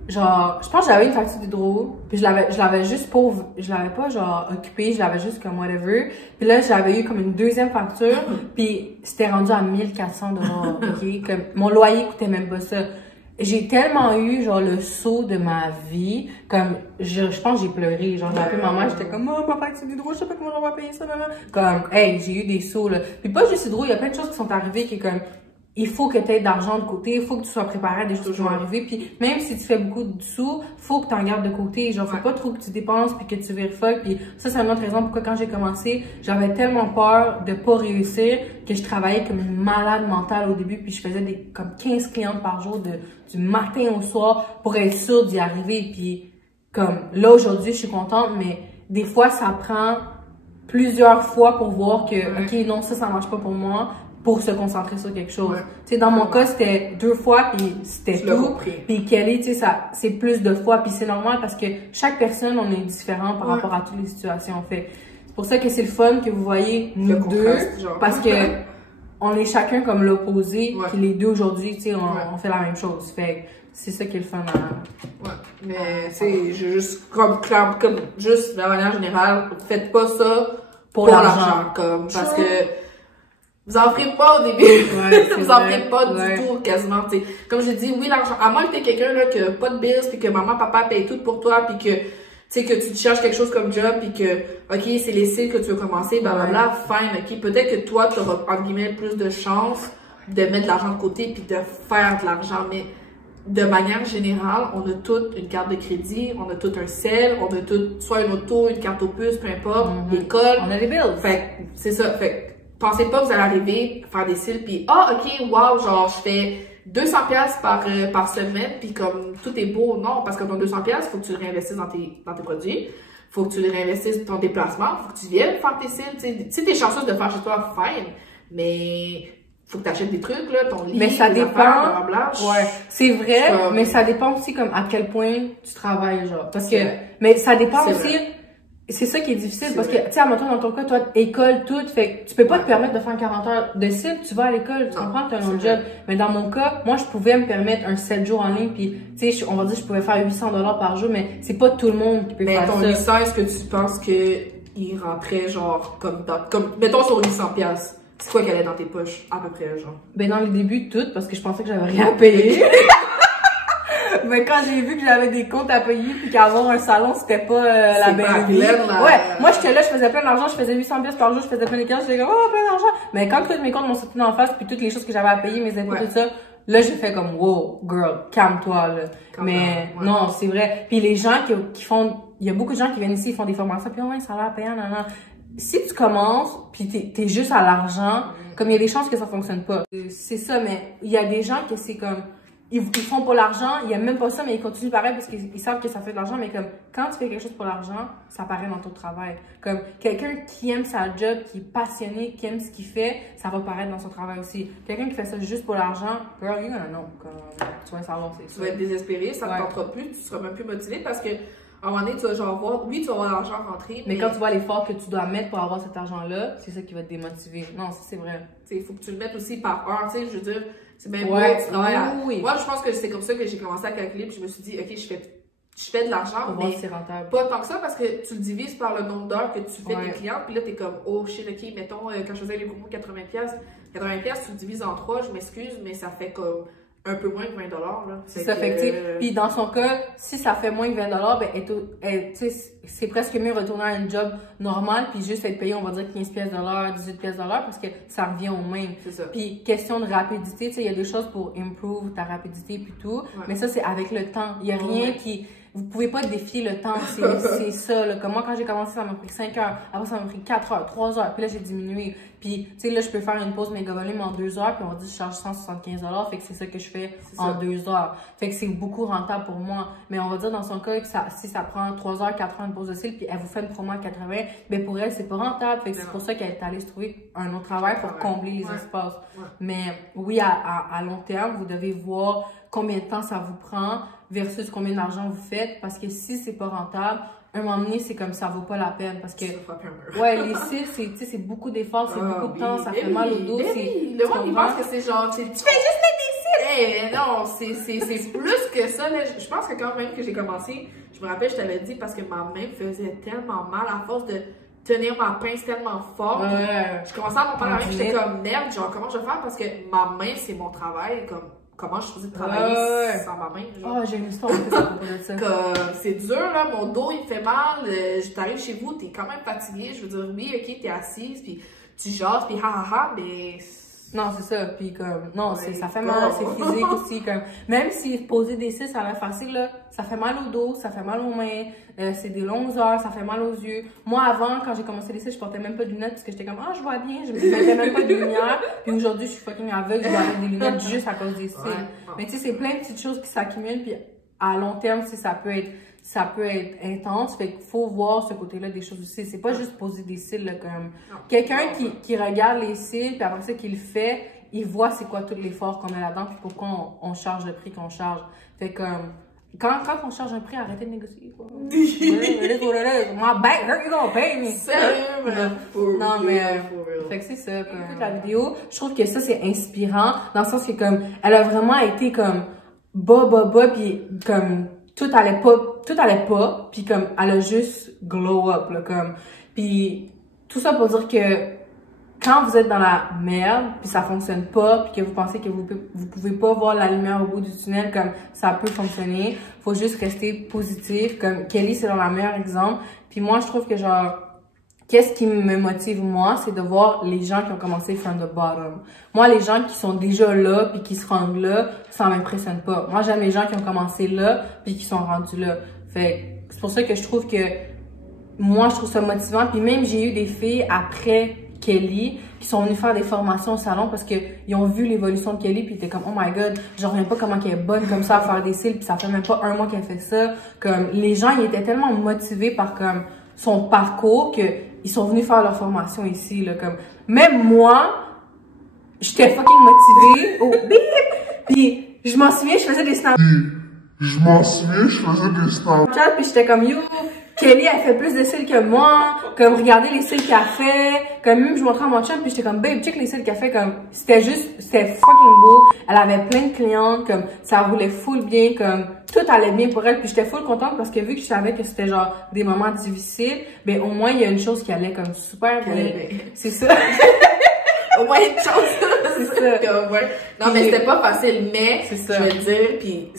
genre, je pense que j'avais une facture d'hydro, puis je l'avais juste pauvre, je l'avais pas, genre, occupée, je l'avais juste comme whatever. Puis là, j'avais eu comme une deuxième facture, puis c'était rendu à 1400 $, ok? Comme, mon loyer coûtait même pas ça. j'ai tellement eu, genre, le saut de ma vie, comme, je pense que j'ai pleuré, genre, j'ai appelé ma mère, j'étais comme, oh, papa, c'est d'hydro, je sais pas comment on va payer ça, maman. Comme, hey, j'ai eu des sauts, là. Puis pas juste hydro, il y a plein de choses qui sont arrivées qui, comme, il faut que tu aies d'argent de côté, il faut que tu sois préparé à des choses qui vont arriver, puis même si tu fais beaucoup de sous, faut que tu en gardes de côté, genre, faut pas trop que tu dépenses, puis que tu vérifies, puis ça, c'est une autre raison pourquoi quand j'ai commencé, j'avais tellement peur de pas réussir que je travaillais comme une malade mentale au début, puis je faisais comme 15 clientes par jour du matin au soir pour être sûre d'y arriver, puis comme, là, aujourd'hui, je suis contente, mais des fois, ça prend plusieurs fois pour voir que, ok, non, ça marche pas pour moi, pour se concentrer sur quelque chose. Tu sais, dans mon cas, c'était 2 fois, puis c'était tout. Puis Kelly, tu sais, c'est plus de fois, puis c'est normal parce que chaque personne, on est différent par rapport à toutes les situations. Fait c'est pour ça que c'est le fun que vous voyez nous deux, parce que on est chacun comme l'opposé, puis les deux aujourd'hui, tu sais, on fait la même chose. Fait c'est ça qui est le fun. Mais tu sais, juste comme juste de manière générale, faites pas ça pour l'argent, comme parce que vous en ferez pas au début. Vous en ferez pas du tout, quasiment, tu sais. Comme je dis, oui, l'argent. À moins que t'es quelqu'un, là, qui a pas de bills, puis que maman, papa paye tout pour toi, puis que, tu sais, que tu te cherches quelque chose comme job, puis que, ok, c'est les cils que tu veux commencer, blablabla, fine, ok. Peut-être que toi, t'auras, entre guillemets, plus de chance de mettre de l'argent de côté, puis de faire de l'argent, mais de manière générale, on a toute une carte de crédit, on a tout un sel, on a tout, soit une auto, une carte aux puces, peu importe, l'école. On a des bills. Fait c'est ça. Fait pensez pas que vous allez arriver à faire des cils puis ok, wow, genre je fais 200$ par semaine puis comme tout est beau. Non, parce que dans 200$, faut que tu le réinvestisses dans tes produits, faut que tu le réinvestisses dans ton déplacement, faut que tu viennes faire tes cils. Si t'es chanceuse de faire chez toi, fine, mais faut que tu achètes des trucs là, ton lit, mais ça dépend. Blablabla. C'est vrai, mais ça dépend aussi comme à quel point tu travailles, genre. Parce que, mais ça dépend aussi. C'est ça qui est difficile parce que, tu sais, admettons, dans ton cas, toi, école, tout, fait que tu peux pas te permettre de faire 40 heures de cils, tu vas à l'école, tu comprends, t'as un autre job. Mais dans mon cas, moi, je pouvais me permettre un 7 jours en ligne, puis, tu sais, on va dire, je pouvais faire 800$ par jour, mais c'est pas tout le monde qui peut faire ça. Mais ton 800, est-ce que tu penses qu'il rentrait, genre, comme, mettons sur 800$, c'est quoi qu'elle est dans tes poches, à peu près, genre? Ben, dans le début, tout, parce que je pensais que j'avais rien à payer. Mais quand j'ai vu que j'avais des comptes à payer puis qu'avoir un salon, c'était pas la belle vie. Ouais, moi j'étais là, je faisais plein d'argent, je faisais 800$ par jour, je faisais plein de cases, j'étais comme oh, plein d'argent. Mais quand toutes mes comptes m'ont sorti d'en face puis toutes les choses que j'avais à payer, mes impôts, tout ça, là j'ai fait comme wow, girl, calme-toi là. Mais non, c'est vrai. Puis les gens qui font, il y a beaucoup de gens qui viennent ici, ils font des formations puis ouais, ça a l'air payant, non. Si tu commences puis t'es juste à l'argent, comme il y a des chances que ça fonctionne pas. C'est ça, mais il y a des gens que c'est comme ils font pour l'argent, ils aiment même pas ça, mais ils continuent pareil parce qu'ils savent que ça fait de l'argent. Mais comme, quand tu fais quelque chose pour l'argent, ça paraît dans ton travail. Comme, quelqu'un qui aime sa job, qui est passionné, qui aime ce qu'il fait, ça va paraître dans son travail aussi. Quelqu'un qui fait ça juste pour l'argent, girl, you're gonna know. Comme, tu vas savoir, c'est ça. Tu vas être désespéré, ça ne tentera plus, tu seras même plus motivé parce que, à un moment donné, tu vas genre voir, oui, tu vas avoir l'argent rentrer. Mais quand tu vois l'effort que tu dois mettre pour avoir cet argent-là, c'est ça qui va te démotiver. Non, ça c'est vrai. Il faut que tu le mettes aussi par heure, tu sais, je veux dire, c'est bien beau, tu travailles Moi, je pense que c'est comme ça que j'ai commencé à calculer, puis je me suis dit, ok, je fais de l'argent, mais c'est rentable. Pas tant que ça, parce que tu le divises par le nombre d'heures que tu fais tes clients, puis là, t'es comme, oh shit, ok, mettons, quand je faisais les promos 80$, tu le divises en 3, je m'excuse, mais ça fait comme un peu moins que 20$, là. C'est ça, fait puis dans son cas, si ça fait moins que 20$, ben, c'est presque mieux retourner à un job normal, puis juste être payé, on va dire 15$ de l'heure, 18$ de l'heure, parce que ça revient au même. C'est ça. Puis question de rapidité, tu sais, il y a des choses pour improve ta rapidité puis tout, mais ça, c'est avec le temps. Il y a rien qui... Vous pouvez pas défier le temps, c'est ça, là. Comme moi, quand j'ai commencé, ça m'a pris 5 heures. Après, ça m'a pris 4 heures, 3 heures. Puis là, j'ai diminué. Puis, tu sais, là, je peux faire une pause méga volume en 2 heures. Puis on dit, je charge 175$. Fait que c'est ça que je fais en 2 heures. Fait que c'est beaucoup rentable pour moi. Mais on va dire, dans son cas, que si ça prend 3 heures, 4 heures de pause de cils, puis elle vous fait une promo à 80$, ben pour elle, c'est pas rentable. Fait que c'est pour ça qu'elle est allée se trouver un autre travail pour combler les espaces. Mais oui, à long terme, vous devez voir combien de temps ça vous prend versus combien d'argent vous faites, parce que si c'est pas rentable, un moment donné, c'est comme ça vaut pas la peine, parce que ouais, les cils, c'est beaucoup d'efforts, c'est beaucoup de temps, ça fait mal au dos. Le monde, il pense que c'est genre, tu fais juste des cils! Non, c'est plus que ça, là. Je pense que quand même que j'ai commencé, je me rappelle, je t'avais dit, parce que ma main faisait tellement mal à force de tenir ma pince tellement fort. Je commençais à m'en parler, j'étais comme merde, genre comment je vais faire, parce que ma main, c'est mon travail, comme comment je faisais de travailler sans ma main. Oh, j'ai une histoire à propos de ça. C'est dur, là, mon dos, il me fait mal. T'arrives chez vous, t'es quand même fatigué. Je veux dire, oui, ok, t'es assise, puis tu jases, puis ha, mais... Non, c'est ça. Puis comme, non, ça fait mal, c'est physique aussi. Comme, même si poser des cils, ça a l'air facile, là, ça fait mal au dos, ça fait mal aux mains, c'est des longues heures, ça fait mal aux yeux. Moi, avant, quand j'ai commencé les cils, je portais même pas de lunettes parce que j'étais comme, ah, je vois bien, je mettais même pas de lumière. Puis aujourd'hui, je suis fucking aveugle, je dois mettre des lunettes juste à cause des cils. Mais tu sais, c'est plein de petites choses qui s'accumulent, puis à long terme, ça peut être intense, fait qu'il faut voir ce côté-là des choses aussi. C'est pas juste poser des cils, là, comme... Quelqu'un qui regarde les cils, puis après ça, qu'il le fait, il voit c'est quoi tout l'effort qu'on a là-dedans, puis pourquoi on charge le prix qu'on charge. Fait comme... Quand on charge un prix, arrêtez de négocier, quoi. My back hurt, you gonna pay me. Sérieux, non, mais... Fait que c'est ça, comme... Toute la vidéo, je trouve que ça, c'est inspirant, dans le sens que, comme, elle a vraiment été, comme, bas, puis comme... Tout allait pas, puis comme, elle a juste glow up, là, comme. Puis, tout ça pour dire que quand vous êtes dans la merde, puis ça fonctionne pas, puis que vous pensez que vous pouvez pas voir la lumière au bout du tunnel, comme ça peut fonctionner, faut juste rester positif, comme Kelly, c'est dans la meilleure exemple. Puis moi, je trouve que genre, qu'est-ce qui me motive, moi, c'est de voir les gens qui ont commencé from the bottom. Moi, les gens qui sont déjà là, puis qui se rendent là, ça m'impressionne pas. Moi, j'aime les gens qui ont commencé là, puis qui sont rendus là. Fait c'est pour ça que je trouve que, moi, je trouve ça motivant. Puis même, j'ai eu des filles après Kelly qui sont venues faire des formations au salon parce qu'ils ont vu l'évolution de Kelly, puis ils étaient comme, oh my god, je reviens pas comment qu'elle est bonne comme ça à faire des cils, puis ça fait même pas un mois qu'elle fait ça. Comme, les gens, ils étaient tellement motivés par, comme, son parcours que ils sont venus faire leur formation ici, là, comme, même moi, j'étais fucking motivée, puis je m'en souviens, je faisais des Snapchat, puis j'étais comme, yo, Kelly, elle fait plus de cils que moi, comme, regardez les cils qu'elle fait, comme, même, je montrais à mon chum, puis j'étais comme, babe, check les cils qu'elle fait, comme, c'était fucking beau, elle avait plein de clientes, comme, ça roulait full bien, comme, tout allait bien pour elle, puis j'étais full contente parce que vu que je savais que c'était genre des moments difficiles, ben au moins il y a une chose qui allait comme super bien. C'est ça. Au moins une chose. C'est ça. Comme, ouais. Non, mais c'était pas facile, mais c'est ça. Je veux dire, puis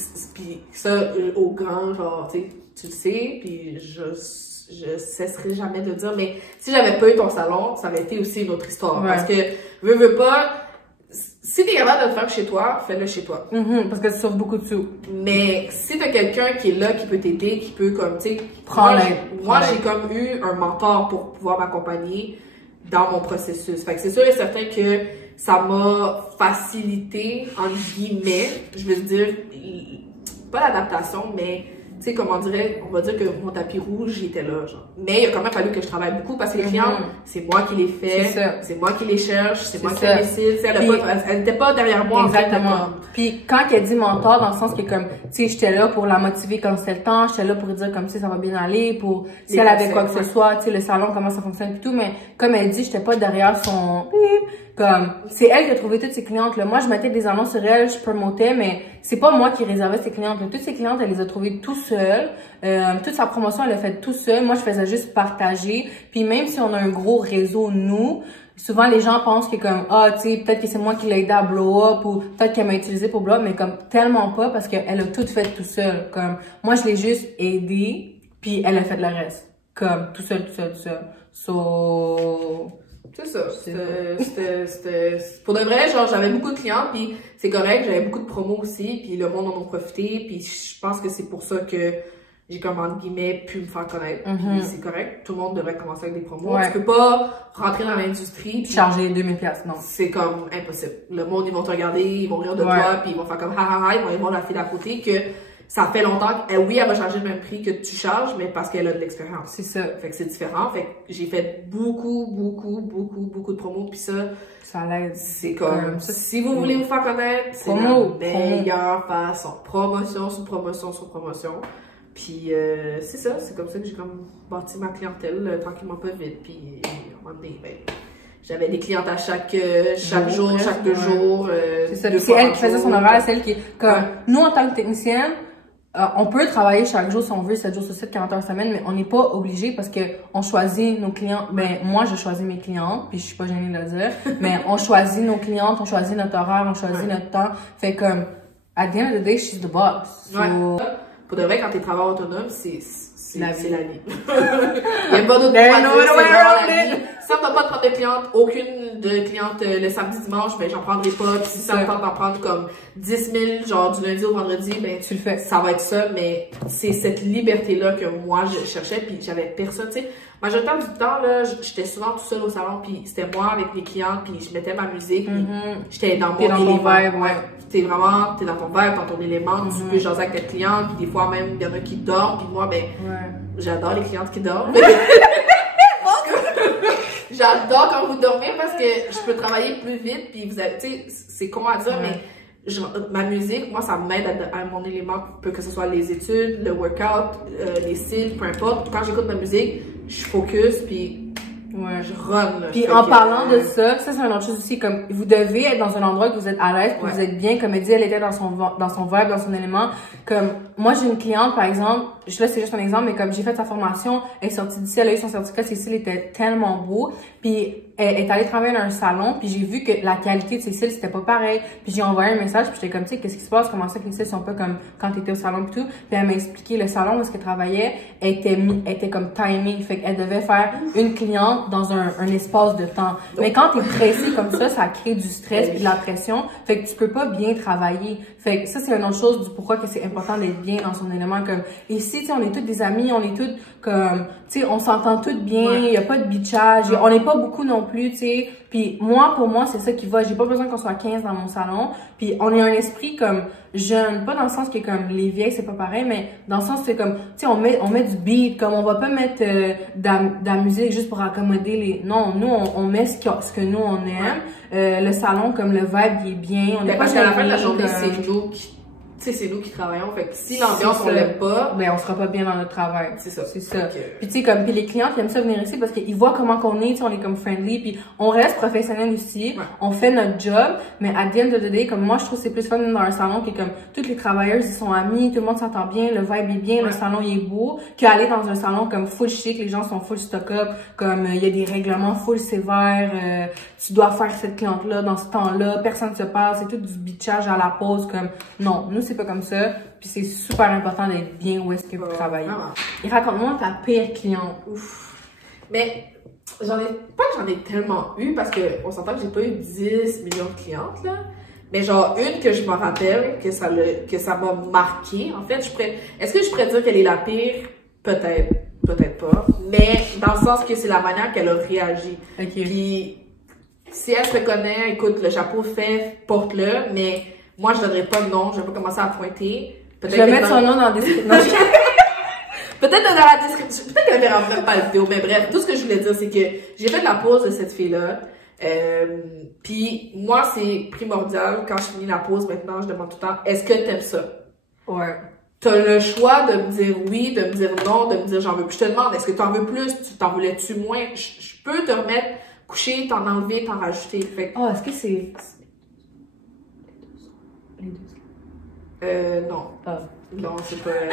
ça au grand, genre, tu le sais, puis je cesserai jamais de le dire, mais si j'avais pas eu ton salon, ça aurait été aussi une autre histoire. Parce que, veux pas, si t'es capable de le faire chez toi, fais-le chez toi. Parce que tu sauves beaucoup de sous. Mais si t'as quelqu'un qui est là, qui peut t'aider, qui peut comme, tu sais, moi j'ai comme eu un mentor pour pouvoir m'accompagner dans mon processus. Fait que c'est sûr et certain que ça m'a facilité, entre guillemets, je veux dire, pas l'adaptation, mais tu sais, comment on va dire que mon tapis rouge, il était là, genre. Mais il a quand même fallu que je travaille beaucoup parce que les clients, c'est moi qui les fais, c'est moi qui les cherche, c'est moi qui les décide. Elle n'était pas derrière moi. Exactement. En fait, puis quand elle dit mentor, dans le sens que comme, tu sais, j'étais là pour la motiver quand c'était le temps, j'étais là pour dire comme si ça va bien aller, pour si elle avait quoi que ce soit, tu sais, le salon, comment ça fonctionne et tout, mais comme elle dit, j'étais pas derrière son comme, c'est elle qui a trouvé toutes ses clientes, là. Moi, je mettais des annonces sur elle, je promotais, mais c'est pas moi qui réservais ses clientes, là. Toutes ses clientes, elle les a trouvées tout seule. Toute sa promotion, elle l'a faite tout seule. Moi, je faisais juste partager. Puis même si on a un gros réseau, nous, souvent, les gens pensent que comme, ah, tu sais, peut-être que c'est moi qui l'ai aidé à blow up ou peut-être qu'elle m'a utilisé pour blow up, mais comme, tellement pas parce qu'elle a tout fait tout seul. Comme, moi, je l'ai juste aidée, puis elle a fait le reste. Comme, tout seul. C'est ça. C'était pour de vrai, genre, j'avais beaucoup de clients, puis c'est correct, j'avais beaucoup de promos aussi, puis le monde en a profité, puis je pense que c'est pour ça que j'ai comme, entre guillemets, pu me faire connaître. Puis c'est correct, tout le monde devrait commencer avec des promos. Tu peux pas rentrer dans l'industrie puis charger 2000$, non. C'est comme impossible. Le monde, ils vont te regarder, ils vont rire de toi, puis ils vont faire comme ils vont la fille d'à côté que ça fait longtemps que, oui, elle va charger le même prix que tu charges, mais parce qu'elle a de l'expérience. C'est ça. Fait que c'est différent. Fait que j'ai fait beaucoup de promos, puis ça l'aide. C'est comme, si vous voulez vous faire connaître, c'est la meilleure façon. Promotion sur promotion. Puis c'est ça, c'est comme ça que j'ai comme bâti ma clientèle tranquillement pas vite. Puis à un moment donné, j'avais des clientes à chaque jour, chaque 2 jours. C'est ça. C'est elle qui faisait son horaire, c'est elle qui, comme, nous en tant que technicienne, on peut travailler chaque jour si on veut, 7 jours sur 7, 40 heures semaine, mais on n'est pas obligé parce que on choisit nos clients. Ben, moi, je choisis mes clientes, puis je suis pas gênée de le dire, mais on choisit nos clientes, on choisit notre horaire, on choisit notre temps. Fait comme, at the end of the day, she's the boss. So... Ouais. Pour de vrai, quand t'es travailleur autonome, c'est la vie. Il y a pas d'autre There's point no de vue, c'est way vraiment around la it. vie. Si on tente pas de prendre de clientes, aucune de cliente le samedi dimanche, ben j'en prendrai pas. Puis si ça me tente d'en prendre comme 10 000, genre du lundi au vendredi, ben tu le fais. Ça va être ça, mais c'est cette liberté-là que moi je cherchais, puis j'avais personne, tu sais. Majoritairement du temps, là, j'étais souvent tout seul au salon, puis c'était moi avec les clientes, puis je mettais ma musique, puis j'étais dans mon élément. Ouais. T'es dans ton vibe, dans ton élément, tu peux jaser avec tes clientes, puis des fois même, il y en a qui dorment, puis moi, ben, j'adore les clientes qui dorment. J'adore quand vous dormez parce que je peux travailler plus vite, puis vous avez, tu sais, c'est con à dire, mais ma musique, moi, ça m'aide à mon élément, que ce soit les études, le workout, les styles, peu importe. Quand j'écoute ma musique, je focus, puis je run. Là. Puis en parlant de ça, c'est une autre chose aussi, comme vous devez être dans un endroit que vous êtes à l'aise, que vous êtes bien, comme elle dit, elle était dans son vibe, dans son élément. Comme moi, j'ai une cliente, par exemple, là c'est juste un exemple, mais comme j'ai fait sa formation, elle est sortie d'ici, elle a eu son certificat, ses cils étaient tellement beaux, puis elle est allée travailler dans un salon, puis j'ai vu que la qualité de ses cils, c'était pas pareil. Puis j'ai envoyé un message, puis j'étais comme, tu sais, qu'est-ce qui se passe, comment ça que les cils sont pas comme quand t'étais au salon et tout. Puis elle m'a expliqué le salon où est-ce qu'elle travaillait, elle était comme timing, fait qu'elle devait faire une cliente dans un espace de temps. Mais quand t'es pressé comme ça crée du stress et de la pression, fait que tu peux pas bien travailler. Fait que ça, c'est une autre chose du pourquoi que c'est important d'être bien dans son élément. Comme ici, tu sais, on est toutes des amis, on est toutes comme, tu sais, on s'entend toutes bien, il y a pas de bitchage, on n'est pas beaucoup non plus, tu sais. Puis moi, pour moi, c'est ça qui va. J'ai pas besoin qu'on soit 15 dans mon salon. Puis on est un esprit comme jeune, pas dans le sens que comme les vieilles c'est pas pareil, mais dans le sens c'est comme, tu sais, on met du beat, comme on va pas mettre de la musique juste pour accommoder les. Non, nous on met ce que nous on aime. Le salon comme le vibe il est bien. On est parce qu'à la fin de la journée, c'est nous qui. Tu sais, c'est nous qui travaillons. Fait que si l'ambiance, on l'aime pas, ben, on sera pas bien dans notre travail. C'est ça. C'est ça. Puis, tu sais, comme, puis les clients qui aiment ça venir ici parce qu'ils voient comment qu'on est, tu sais, on est comme friendly, puis on reste professionnel ici, on fait notre job, mais à the end of the day, comme moi, je trouve que c'est plus fun dans un salon qui est comme, toutes les travailleuses, ils sont amis, tout le monde s'entend bien, le vibe est bien, le salon, il est beau, qu'aller dans un salon comme full chic, les gens sont full stock-up, comme, il y a des règlements full sévères, tu dois faire cette cliente-là dans ce temps-là, personne se passe, c'est tout du bitchage à la pause, comme, non, nous, c'est pas comme ça, puis c'est super important d'être bien où est-ce que vous travaillez. Et raconte-moi ta pire cliente. Ouf. Mais j'en ai pas tellement eu parce que on s'entend que j'ai pas eu 10 millions de clientes là, mais genre une que je me rappelle que ça m'a marqué. En fait, est-ce que je pourrais dire qu'elle est la pire? Peut-être pas, mais dans le sens que c'est la manière qu'elle a réagi. Puis si elle se reconnaît, écoute, le chapeau fait, porte-le, mais moi, je donnerais pas de nom, je vais pas commencer à pointer. Je vais mettre son nom dans la description. Peut-être dans la description, peut-être qu'elle verra même pas la vidéo, mais bref, tout ce que je voulais dire, c'est que j'ai fait de la pause de cette fille-là. Puis moi, c'est primordial, quand je finis la pause, maintenant, je demande tout le temps, est-ce que t'aimes ça? Ouais. T'as le choix de me dire oui, de me dire non, de me dire j'en veux plus. Je te demande, est-ce que t'en veux plus? T'en voulais-tu moins? Je peux te remettre coucher, t'en enlever, t'en rajouter. Fait oh, est-ce que c'est... Les deux. Non. Ah. Non, c'est pas elle.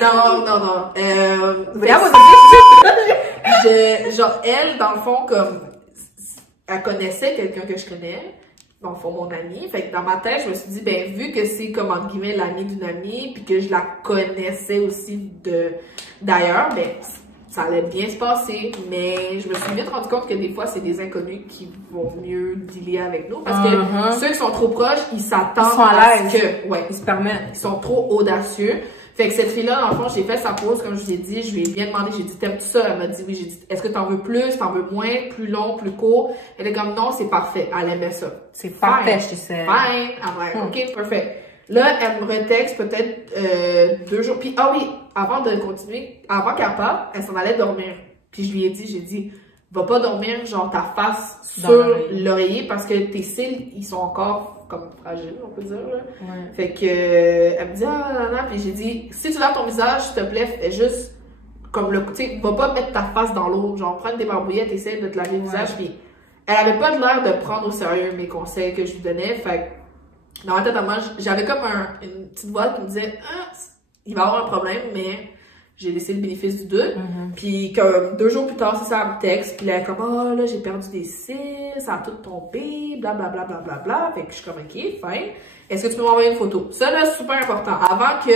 non. Genre, elle, dans le fond, comme, elle connaissait quelqu'un que je connais. Dans le fond, mon amie. Fait que dans ma tête, je me suis dit, ben, vu que c'est, comme, entre guillemets, l'amie d'une amie, puis que je la connaissais aussi d'ailleurs, ben, ça allait bien se passer, mais je me suis vite rendu compte que des fois, c'est des inconnus qui vont mieux dealer avec nous. Parce que ceux qui sont trop proches, ils s'attendent à ce que... Ouais, ils se permettent. Ils sont trop audacieux. Fait que cette fille-là, dans le fond, j'ai fait sa pause, comme je vous ai dit. Je lui ai bien demandé, j'ai dit, t'aimes tout ça? Elle m'a dit oui. J'ai dit, est-ce que t'en veux plus? T'en veux moins? Plus long? Plus court? Elle est comme, non, c'est parfait. Elle aimait ça. C'est parfait, je sais. Fine. I'm like, OK, parfait. Là, elle me retexte peut-être 2 jours. Puis, ah oui, avant de continuer, avant qu'elle parte, elle s'en allait dormir. Puis je lui ai dit, va pas dormir, genre, ta face sur l'oreiller parce que tes cils, ils sont encore comme fragiles, on peut dire, là. Ouais. Fait que, elle me dit, ah, non, puis j'ai dit, si tu laves ton visage, s'il te plaît, fais juste, comme le, tu sais, va pas mettre ta face dans l'eau, genre, prends des barbouillettes, essaie de te laver le visage, puis elle avait pas l'air de prendre au sérieux mes conseils que je lui donnais, fait que, dans ma tête à moi, j'avais comme une petite voix qui me disait, ah, il va y avoir un problème, mais j'ai laissé le bénéfice du doute. Puis comme 2 jours plus tard, c'est ça, elle me texte. Puis là, elle est comme, oh là, j'ai perdu des cils, ça a tout tombé, blablabla. Bla, bla, bla, bla. Fait que je suis comme, ok, fine. Est-ce que tu peux m'envoyer une photo? Ça, là, c'est super important. Avant que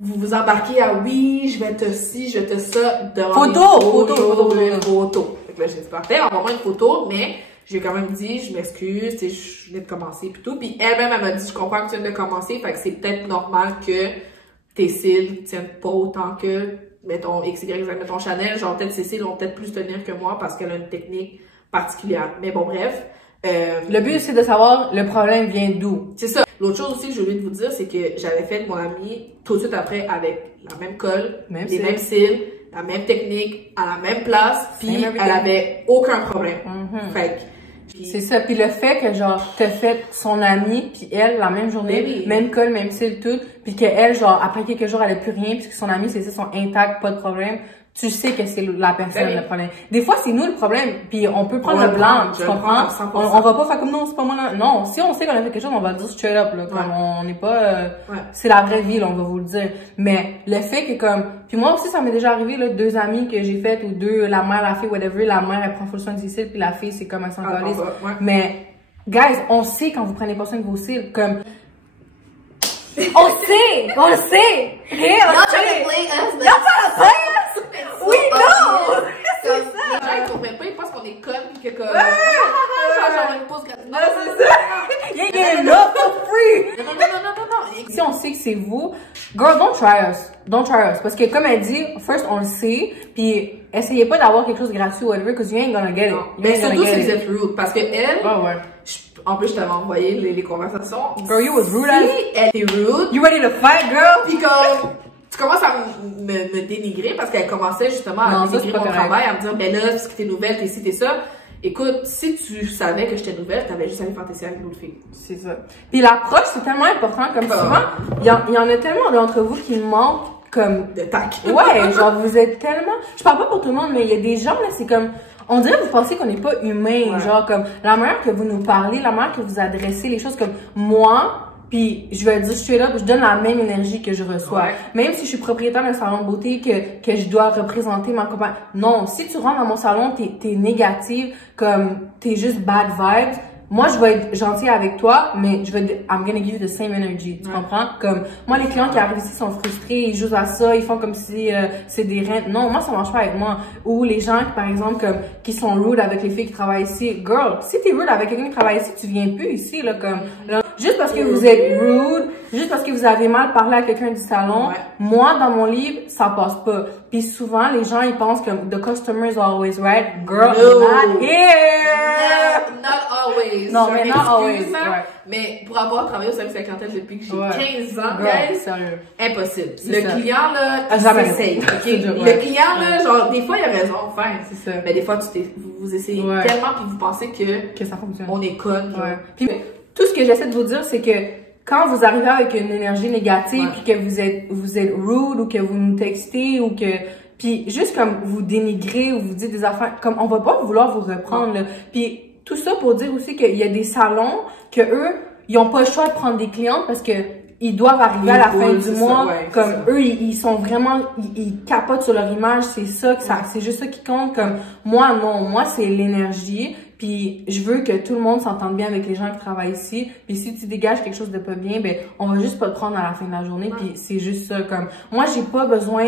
vous vous embarquez à oui, je vais te ci, je vais te ça. Photo. Fait que là, j'ai dit, parfait, envoie-moi une photo, mais j'ai quand même dit, je m'excuse, tu sais, je venais de commencer pis tout. Puis elle-même, elle m'a dit, je comprends que tu viens de commencer, fait que c'est peut-être normal que tes cils tiennent pas autant que, mettons, XY, mettons Chanel, genre peut-être ses cils vont peut-être plus tenir que moi parce qu'elle a une technique particulière. Mais bon, bref. Le but, c'est de savoir le problème vient d'où. C'est ça. L'autre chose aussi que j'ai oublié de vous dire, c'est que j'avais fait mon amie tout de suite après avec la même colle, les mêmes cils, la même technique, à la même place, puis elle avait aucun problème. Fait que, c'est ça. Puis le fait que, genre, t'as fait son amie, puis elle, la même journée, même colle, même cils, tout, puis qu'elle, genre, après quelques jours, elle a plus rien, puis que son amie, ses cils sont intacts, pas de problème. Tu sais que c'est la personne le problème. Des fois, c'est nous le problème, puis on peut prendre le blanc, tu comprends? On va pas faire comme non, c'est pas moi là. Non, si on sait qu'on a fait quelque chose, on va le dire straight up, là. Comme on n'est pas, c'est la vraie vie, là, on va vous le dire. Mais le fait que comme, puis moi aussi, ça m'est déjà arrivé, là, 2 amies que j'ai faites, ou 2, la mère, la fille, whatever, la mère, elle prend full soin de ses cils, puis la fille, c'est comme elle s'en calisse. Mais, guys, on sait quand vous prenez pas soin de vos cils, comme, on sait! Hey, Y'all trying to play us? Y'all trying to play us? Oui, non! C'est ça! Les gens, ils comprennent pas, ils pensent qu'on est connes pis que comme... genre une pause gratuite. Non, c'est ça! Yeah, no, for free! Non. Si on sait que c'est vous, girl, don't try us. Don't try us. Parce que comme elle dit, first, on le sait, pis essayez pas d'avoir quelque chose de gratuit ou whatever, cause you ain't gonna get it. Mais surtout si vous êtes rude. Parce que elle... ouais. En plus, je t'avais envoyé les conversations. Girl, you was rude as... elle est rude. You ready to fight, girl? Pis comme... Tu commences à me dénigrer parce qu'elle commençait justement à dénigrer mon travail, à me dire, ben là, parce que t'es nouvelle, t'es ci, t'es ça. Écoute, si tu savais que j'étais nouvelle, t'avais juste à aller faire tes séries avec l'autre fille. C'est ça. Puis l'approche, c'est tellement important, comme souvent, il y en a tellement d'entre vous qui manquent comme... de tac. Ouais, genre vous êtes tellement... Je parle pas pour tout le monde, mais il y a des gens, là, c'est comme... On dirait que vous pensez qu'on n'est pas humain, genre comme la manière que vous nous parlez, la manière que vous adressez les choses comme moi, puis je vais le dire straight up, je donne la même énergie que je reçois. Même si je suis propriétaire d'un salon de beauté, que je dois représenter ma compagnie. Non, si tu rentres dans mon salon, t'es négative, comme t'es juste bad vibes, moi, je vais être gentille avec toi, mais je vais I'm gonna give you the same energy. Tu comprends? Comme, moi, les clients qui arrivent ici sont frustrés, ils jouent à ça, ils font comme si c'est des reins. Non, moi, ça marche pas avec moi. Ou les gens, par exemple, comme, qui sont rude avec les filles qui travaillent ici. Girl, si t'es rude avec quelqu'un qui travaille ici, tu viens plus ici, là, comme, là, juste parce que vous êtes rude, juste parce que vous avez mal parlé à quelqu'un du salon, moi, dans mon livre, ça passe pas. Puis souvent, les gens, ils pensent que the customer is always right. Girl, not here! Not always. Non, mais not always. Mais pour avoir travaillé au service clientèle depuis que j'ai 15 ans, guys, sérieux. Impossible. Le client, là, il s'essaye. Le client, là, genre, des fois, il a raison, enfin. C'est ça. Mais des fois, vous essayez tellement puis vous pensez que ça fonctionne. On est conne. Puis, tout ce que j'essaie de vous dire, c'est que quand vous arrivez avec une énergie négative puis que vous êtes rude ou que vous nous textez ou que puis juste comme vous dénigrez ou vous dites des affaires comme on va pas vouloir vous reprendre là. Puis tout ça pour dire aussi qu'il y a des salons que eux ils ont pas le choix de prendre des clientes parce que ils doivent arriver à la fin du mois comme eux ils sont vraiment ils capotent sur leur image, c'est ça que c'est juste ça qui compte. Comme moi non, moi c'est l'énergie. Puis je veux que tout le monde s'entende bien avec les gens qui travaillent ici. Puis si tu dégages quelque chose de pas bien, ben on va juste pas te prendre à la fin de la journée. Puis c'est juste ça. Comme moi, j'ai pas besoin.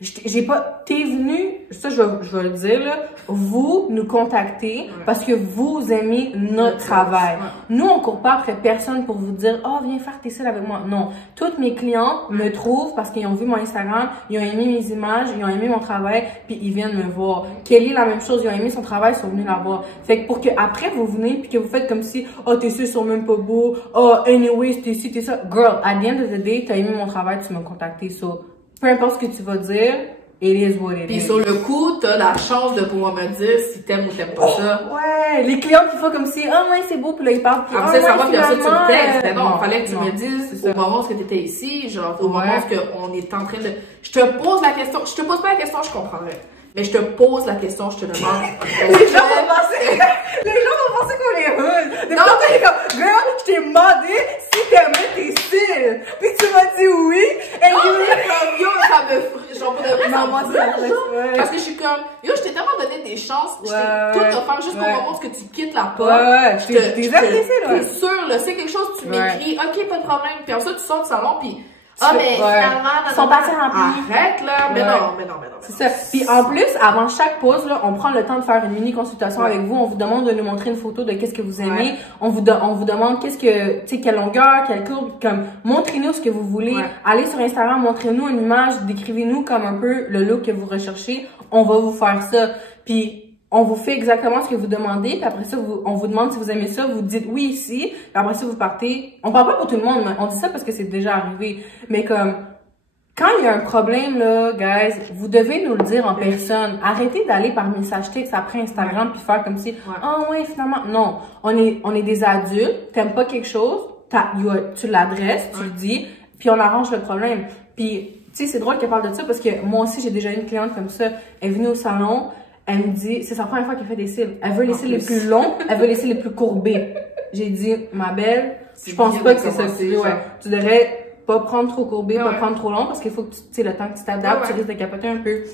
J'ai pas. T'es venu. Ça, je vais le dire là. Vous nous contactez parce que vous aimez notre travail. Nous, on court pas après personne pour vous dire oh viens faire tes cils avec moi. Non. Toutes mes clients me trouvent parce qu'ils ont vu mon Instagram, ils ont aimé mes images, ils ont aimé mon travail, puis ils viennent me voir. Kelly, la même chose, ils ont aimé son travail, ils sont venus la voir. Fait que pour que après vous venez puis que vous faites comme si oh tes cils sont même pas beaux, oh anyways t'es ci t'es ça. Girl, at the end of the day, t'as aimé mon travail, tu m'as contacté. So, peu importe ce que tu vas dire, it is what it is. Puis sur le coup, t'as la chance de pouvoir me dire si t'aimes ou t'aimes pas ça. Ouais, les clients qui font comme si, oh ouais, c'est beau, puis là ils parlent. Après ça, ça va, puis après ça, tu me textes. Non, il fallait que tu me dises au moment où t'étais ici, genre au moment où on est en train de... Je te pose la question, je te pose pas la question, je comprendrais. mais je te pose la question, je te demande. Les gens vont penser qu'on est rude. Non, t'es comme, girl, je t'ai demandé si t'aimais tes cils. Puis tu m'as dit oui. Et comme, yo, ça me genre, pour de vrai, non, moi, c'est vrai. Parce que je suis comme, yo, je t'ai tellement donné des chances, je Ouais, t'ai tout offert jusqu'au moment où tu quittes la porte. Ouais, t'es apprécié, là. T'es sûr, là, c'est quelque chose, tu m'écris, ok, pas de problème. Puis après ça, tu sors du salon, puis mais finalement, ils sont partis remplis. Arrête, là. Mais non. C'est ça. Puis en plus, avant chaque pause, là, on prend le temps de faire une mini consultation avec vous. On vous demande de nous montrer une photo de qu'est-ce que vous aimez. On vous demande qu'est-ce que, tu sais, quelle longueur, quelle courbe, comme, montrez-nous ce que vous voulez. Allez sur Instagram, montrez-nous une image, décrivez-nous comme un peu le look que vous recherchez. On va vous faire ça. Puis, on vous fait exactement ce que vous demandez, puis après ça, on vous demande si vous aimez ça, vous dites oui ici, puis après ça, vous partez. On parle pas pour tout le monde, mais on dit ça parce que c'est déjà arrivé. Mais comme, quand il y a un problème, là, guys, vous devez nous le dire en personne. Arrêtez d'aller par message texte après Instagram puis faire comme si, ouais, finalement, non. On est des adultes, t'aimes pas quelque chose, tu l'adresses, tu le dis, puis on arrange le problème. Puis, tu sais, c'est drôle qu'elle parle de ça parce que moi aussi, j'ai déjà eu une cliente comme ça. Elle est venue au salon, elle me dit, c'est sa première fois qu'elle fait des cils. Elle veut les cils les plus longs, elle veut les cils les plus courbés. J'ai dit, ma belle, je pense pas que c'est ça que tu veux. Tu devrais pas prendre trop courbé, pas prendre trop long, parce qu'il faut que tu sais, le temps que tu t'adaptes, tu risques de capoter un peu.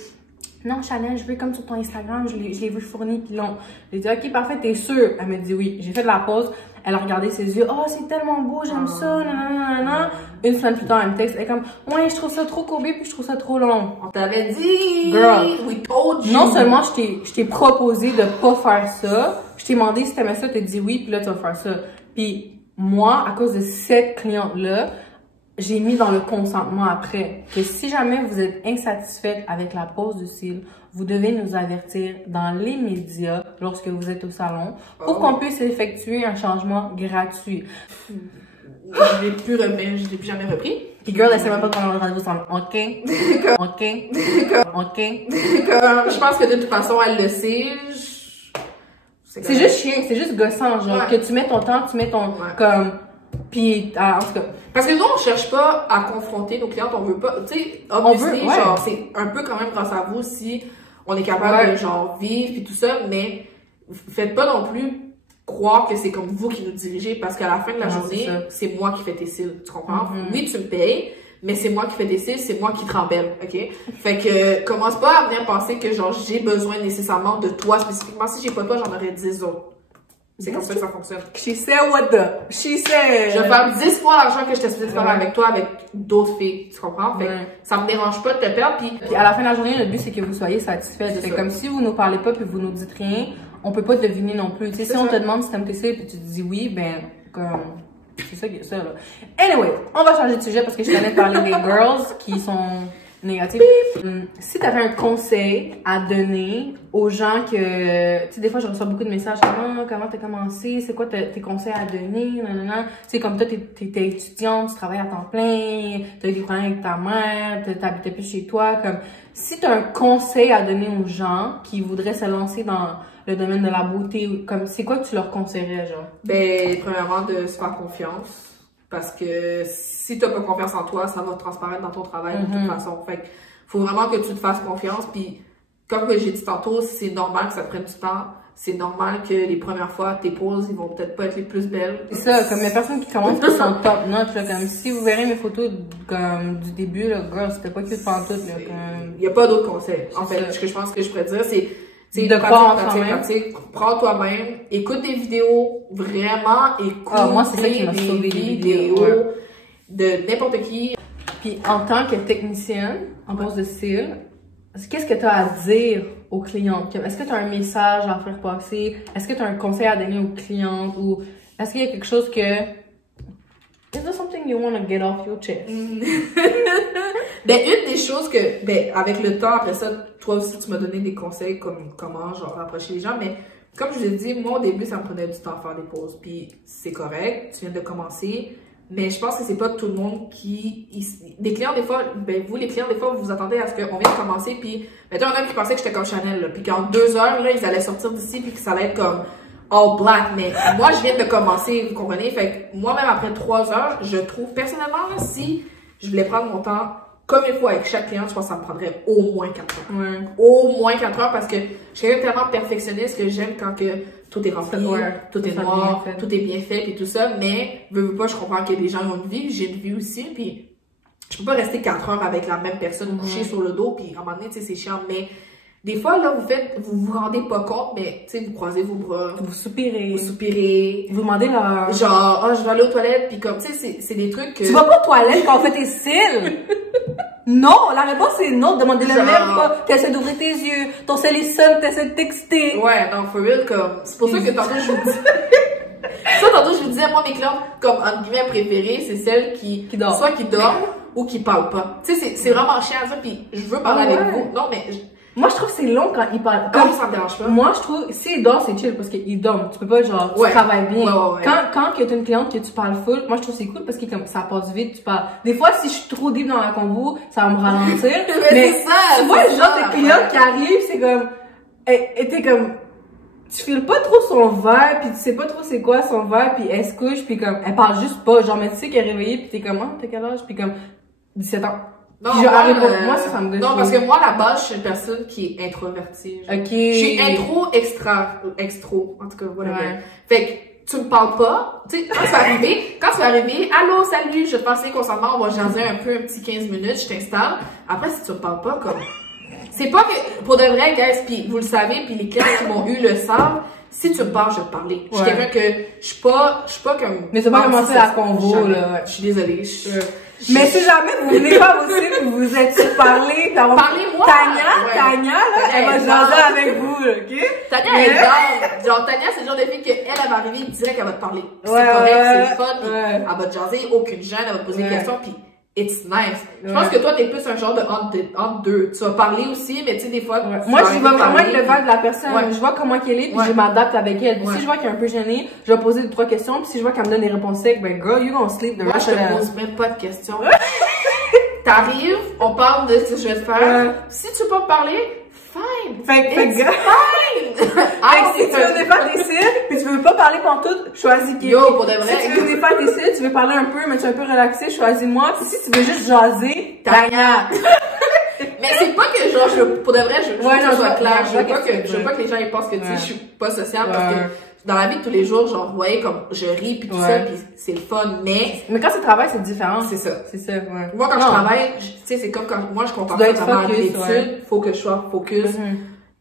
Non, Chanel, je veux comme sur ton Instagram, je l'ai vu fourni puis long. J'ai dit, ok, parfait, t'es sûre? Elle me dit oui. J'ai fait de la pause. Elle a regardé ses yeux. Oh, c'est tellement beau, j'aime ça, nanana. Une semaine plus tard, elle me texte. Elle est comme, ouais, je trouve ça trop courbé puis je trouve ça trop long. On t'avait dit! Girl. We told you! Non seulement je t'ai proposé de pas faire ça, je t'ai demandé si t'aimais ça, t'as dit oui, puis là, tu vas faire ça. Puis moi, à cause de cette cliente-là, j'ai mis dans le consentement après que si jamais vous êtes insatisfaite avec la pose de cils, vous devez nous avertir dans les médias lorsque vous êtes au salon pour qu'on puisse effectuer un changement gratuit. Je l'ai plus jamais repris. Puis girl, laissez même pas prendre le rendez-vous sans OK. OK. Je pense que de toute façon, elle le sait. C'est juste chiant, c'est juste gossant, genre, que tu mets ton temps, tu mets ton, comme, puis, en tout cas. Parce que nous, on cherche pas à confronter nos clientes, on veut pas, tu sais, obviously, genre, c'est un peu quand même grâce à vous si on est capable de, genre, vivre puis tout ça, mais faites pas non plus croire que c'est comme vous qui nous dirigez, parce qu'à la fin de la journée, c'est moi qui fais tes cils, tu comprends? Oui, tu me payes, mais c'est moi qui fais des cils, c'est moi qui te rembelle, ok? Fait que, commence pas à venir penser que, genre, j'ai besoin nécessairement de toi spécifiquement. Si j'ai pas toi, j'en aurais 10 autres. C'est comme ça que ça fonctionne. She said she said. Je vais faire 10 fois l'argent que je t'ai supposé faire avec toi, avec d'autres filles, tu comprends? Fait que ça me dérange pas de te perdre, puis à la fin de la journée, le but, c'est que vous soyez satisfaite. C'est comme si vous nous parlez pas puis vous nous dites rien, on peut pas deviner non plus. Tu sais, si on te demande si t'aimes tes cils puis tu te dis oui, ben, comme, c'est ça, là. Anyway, on va changer de sujet parce que je t'allais parler des girls qui sont négatives. Si t'avais un conseil à donner aux gens que, tu sais, des fois, je reçois beaucoup de messages comme, comment t'as commencé, c'est quoi tes conseils à donner, nanana. Tu sais, comme toi, t'es étudiante, tu travailles à temps plein, t'as eu des problèmes avec ta mère, t'habitais plus chez toi, comme, si t'as un conseil à donner aux gens qui voudraient se lancer dans le domaine de la beauté, comme, c'est quoi que tu leur conseillerais, genre? Ben, premièrement, de se faire confiance. Parce que si t'as pas confiance en toi, ça va transparaître dans ton travail de toute façon. Fait que faut vraiment que tu te fasses confiance. Puis, comme j'ai dit tantôt, c'est normal que ça te prenne du temps. C'est normal que les premières fois, tes poses, ils vont peut-être pas être les plus belles. C'est ça, comme les personnes qui commencent qui sont top notch, là, comme si vous verrez mes photos comme du début, là, girl, c'était pas cute pantoute, là, comme... Y a pas d'autres conseils. En fait, ce que je pense que je pourrais dire, c'est de croire en toi-même. Prends toi-même, écoute des vidéos, vraiment écoute moi, c'est ça qui m'a sauvé des vidéos de n'importe qui. Puis en tant que technicienne en pose de cils, qu'est-ce que tu as à dire aux clientes? Est-ce que tu as un message à faire passer? Est-ce que tu as un conseil à donner aux clientes? Ou est-ce qu'il y a quelque chose que... Is there something you want to get off your chest? Ben, une des choses que, ben, avec le temps, après ça, toi aussi, tu m'as donné des conseils comme comment, genre, approcher les gens, mais comme je vous ai dit, moi, au début, ça me prenait du temps à faire des pauses, puis c'est correct, tu viens de commencer, mais je pense que c'est pas tout le monde qui... Des clients, des fois, ben, vous, les clients, des fois, vous vous attendez à ce qu'on vienne de commencer, puis, mettons, un homme qui pensait que j'étais comme Chanel, là, puis qu'en 2 heures, là, ils allaient sortir d'ici, puis que ça allait être comme all black, mais moi, je viens de commencer, vous comprenez? Fait que moi-même, après 3 heures, je trouve, personnellement, là, si je voulais prendre mon temps comme il faut avec chaque client, je pense que ça me prendrait au moins 4 heures. Ouais. Au moins 4 heures parce que je suis quelqu'un tellement perfectionniste que j'aime quand que tout est rempli, tout est noir, tout est bien fait et tout ça. Mais, veux pas, je comprends que les gens ont une vie, j'ai une vie aussi. Puis, je peux pas rester 4 heures avec la même personne couchée sur le dos. Puis, à un moment donné, tu sais, c'est chiant. Mais, des fois, là, vous vous rendez pas compte, mais, tu sais, vous croisez vos bras. Vous soupirez. Vous soupirez. Vous demandez leur... Genre, je vais aller aux toilettes, puis comme, tu sais, c'est des trucs que... Tu vas pas aux toilettes quand on fait tes cils! Non! La réponse est non, demandez-le même pas. T'essaies d'ouvrir tes yeux, ton cell est seul, t'essaies de texter. Ouais, non, for real, comme... C'est pour ça que tantôt, je vous dis... tantôt, je vous disais, moi, mes clientes, comme, entre guillemets, préférées, c'est celles qui dort. Soit qui dorment, ou qui parlent pas. Tu sais, c'est vraiment chiant à dire, puis je veux parler avec vous. Non, mais... Moi, je trouve que c'est long quand ils parlent. Comme ça me dérange pas. Moi, je trouve, s'ils dorment, c'est chill parce qu'ils dorment. Tu peux pas, genre, tu travailles bien. Ouais. Quand que t'as une cliente que tu parles full, moi, je trouve que c'est cool parce que comme, ça passe vite, tu parles. Des fois, si je suis trop deep dans la convo, ça va me ralentir. mais c'est ça! Tu vois, le genre de cliente qui arrive, c'est comme, et t'es comme, tu files pas trop son verre, puis tu sais pas trop c'est quoi son verre, puis elle se couche, puis comme, elle parle juste pas. Genre, mais tu sais qu'elle est réveillée, puis t'es comme, oh, t'as quel âge? Puis comme, 17 ans. Non, moi, ça me gosse. Non, parce que moi, à la base, je suis une personne qui est introvertie. Genre. Ok. Je suis extro, en tout cas, voilà. Ouais. Fait que, tu me parles pas, tu sais, quand tu vas arriver, allô, salut, je te passe consentement, on va jaser un petit 15 minutes, je t'installe. Après, si tu me parles pas, comme, c'est pas que, pour de vrai, guys, pis vous le savez, pis les clients qui m'ont eu le savent, si tu me parles, je vais te parler. Je suis quelqu'un que, je suis pas comme... Mais c'est pas commencer la convo, là. Je suis désolée, mais si jamais vous venez pas aussi que vous êtes parlé, parlez-moi! Tania, là, elle va jaser avec vous, ok? Tania, elle genre, Tania, c'est le genre de fille elle va arriver direct, elle va te parler. C'est correct, c'est le fun, pis elle va te jaser, aucune gêne, elle va te poser des questions, pis it's nice. Je pense que toi, t'es plus un genre de entre deux. Tu vas parler aussi, mais tu sais, des fois. Moi, je vais vraiment être le vibe de la personne. Je vois comment qu'elle est, puis je m'adapte avec elle. Si je vois qu'elle est un peu gênée, je vais poser 2-3 questions, puis si je vois qu'elle me donne des réponses secs, ben, girl, you gonna sleep the rest of the day. Moi, je te pose même pas de questions. T'arrives, on parle de ce que je vais te faire. Si tu peux pas parler, fine. Fine! Si tu veux défaire tes cils, puis tu veux pas parler pantoute, choisis qui. Yo, pour de vrai. Si tu veux défaire tes cils, tu veux parler un peu, mais tu es un peu relaxé, choisis-moi. Puis si tu veux juste jaser, Tania. Mais c'est pas que genre, pour de vrai, je veux que ce soit clair. Je veux pas que les gens ils pensent que tu sais, je suis pas sociable parce que dans la vie de tous les jours, genre, vous voyez, comme, je ris pis tout ça, pis c'est le fun, mais quand c'est travail, c'est différent. C'est ça. C'est ça, ouais. Moi, quand je travaille, tu sais, c'est comme quand, moi, je compare ça vraiment à l'étude, faut que je sois focus.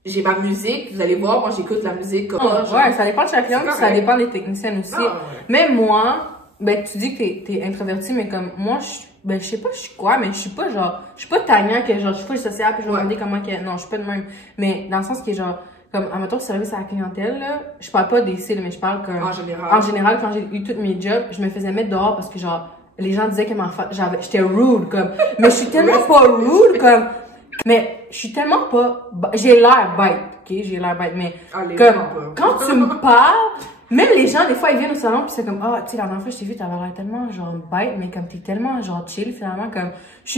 J'ai ma musique, vous allez voir, moi, j'écoute la musique comme ça. Ouais, ça dépend de chaque client, ça dépend des techniciennes aussi. Mais moi, ben, tu dis que t'es introvertie, mais comme, moi, je sais pas je suis quoi, mais je suis pas genre, je suis pas Tania que genre, je suis pas sociable puis je vais demander comment qu'elle, non, je suis pas de même. Mais dans le sens qui est genre, comme, en même service à la clientèle, là, je parle pas des cils, mais je parle comme, en général, quand j'ai eu tous mes jobs, je me faisais mettre dehors parce que genre, les gens disaient que j'étais rude, comme, mais je suis tellement pas rude, comme, mais je suis tellement pas, j'ai l'air bête, ok, j'ai l'air bête, mais, comme, quand tu me parles, même les gens, des fois, ils viennent au salon pis c'est comme, ah, tu sais, la dernière fois, je t'ai vu, t'avais l'air tellement, genre, bête, mais comme t'es tellement, genre, chill, finalement, comme, je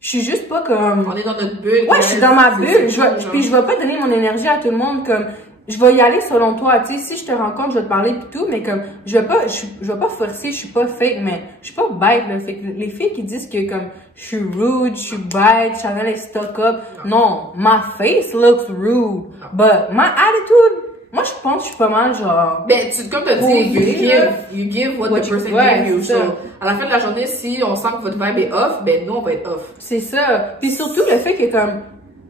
suis juste pas comme... On est dans notre bulle. Ouais, je suis dans ma bulle. Puis je vais pas donner mon énergie à tout le monde, comme, je vais y aller selon toi, tu sais, si je te rencontre, je vais te parler pis tout, mais comme, je vais pas forcer, je suis pas fake, mais je suis pas bête, là. Fait que les filles qui disent que, comme, je suis rude, je suis bête, je savais les stock up, non, my face looks rude, but my attitude, moi, je pense que je suis pas mal, genre... Ben, comme t'as dit, you give what the person gives you. So, à la fin de la journée, si on sent que votre vibe est off, ben, nous, on va être off. C'est ça. Puis surtout, le fait que, comme...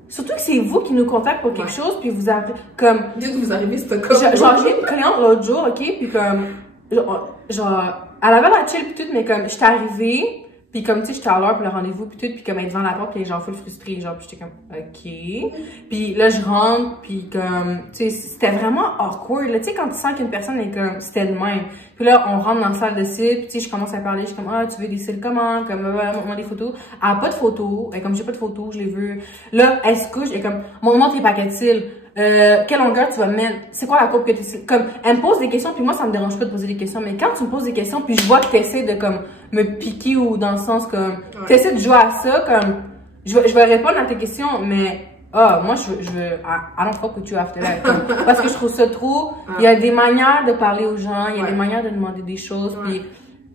Surtout que c'est vous qui nous contactez pour quelque chose, puis vous avez, comme... Dès que vous arrivez, c'est comme... Genre, j'ai une cliente l'autre jour, ok, puis comme... Genre, elle avait la chill pis tout, mais comme, j'étais arrivée... Puis comme, tu sais, j'étais à l'heure pour le rendez-vous, puis tout, puis comme, elle est devant la porte, puis les gens full frustrés, genre, puis j'étais comme, ok. Puis là, je rentre, puis comme, tu sais, c'était vraiment awkward, là, tu sais, quand tu sens qu'une personne est comme, c'était le même. Puis là, on rentre dans la salle de cils, puis tu sais, je commence à parler, je suis comme, ah, tu veux des cils comment? Comme, montre-moi des photos. Elle a pas de photos, et comme, j'ai pas de photos, je les veux. Là, elle se couche, et comme, montre-moi tes paquets de cils. Quelle longueur tu vas mettre? C'est quoi la coupe que tu... Comme, elle me pose des questions, puis moi, ça me dérange pas de poser des questions, mais quand tu me poses des questions, puis je vois que t'essaies de, comme, me piquer ou dans le sens, comme, t'essaies de jouer à ça, comme, je vais répondre à tes questions, mais, moi, je veux, I don't fuck with you after that. Comme, parce que je trouve ça trop, il y a des manières de parler aux gens, il y a des manières de demander des choses, puis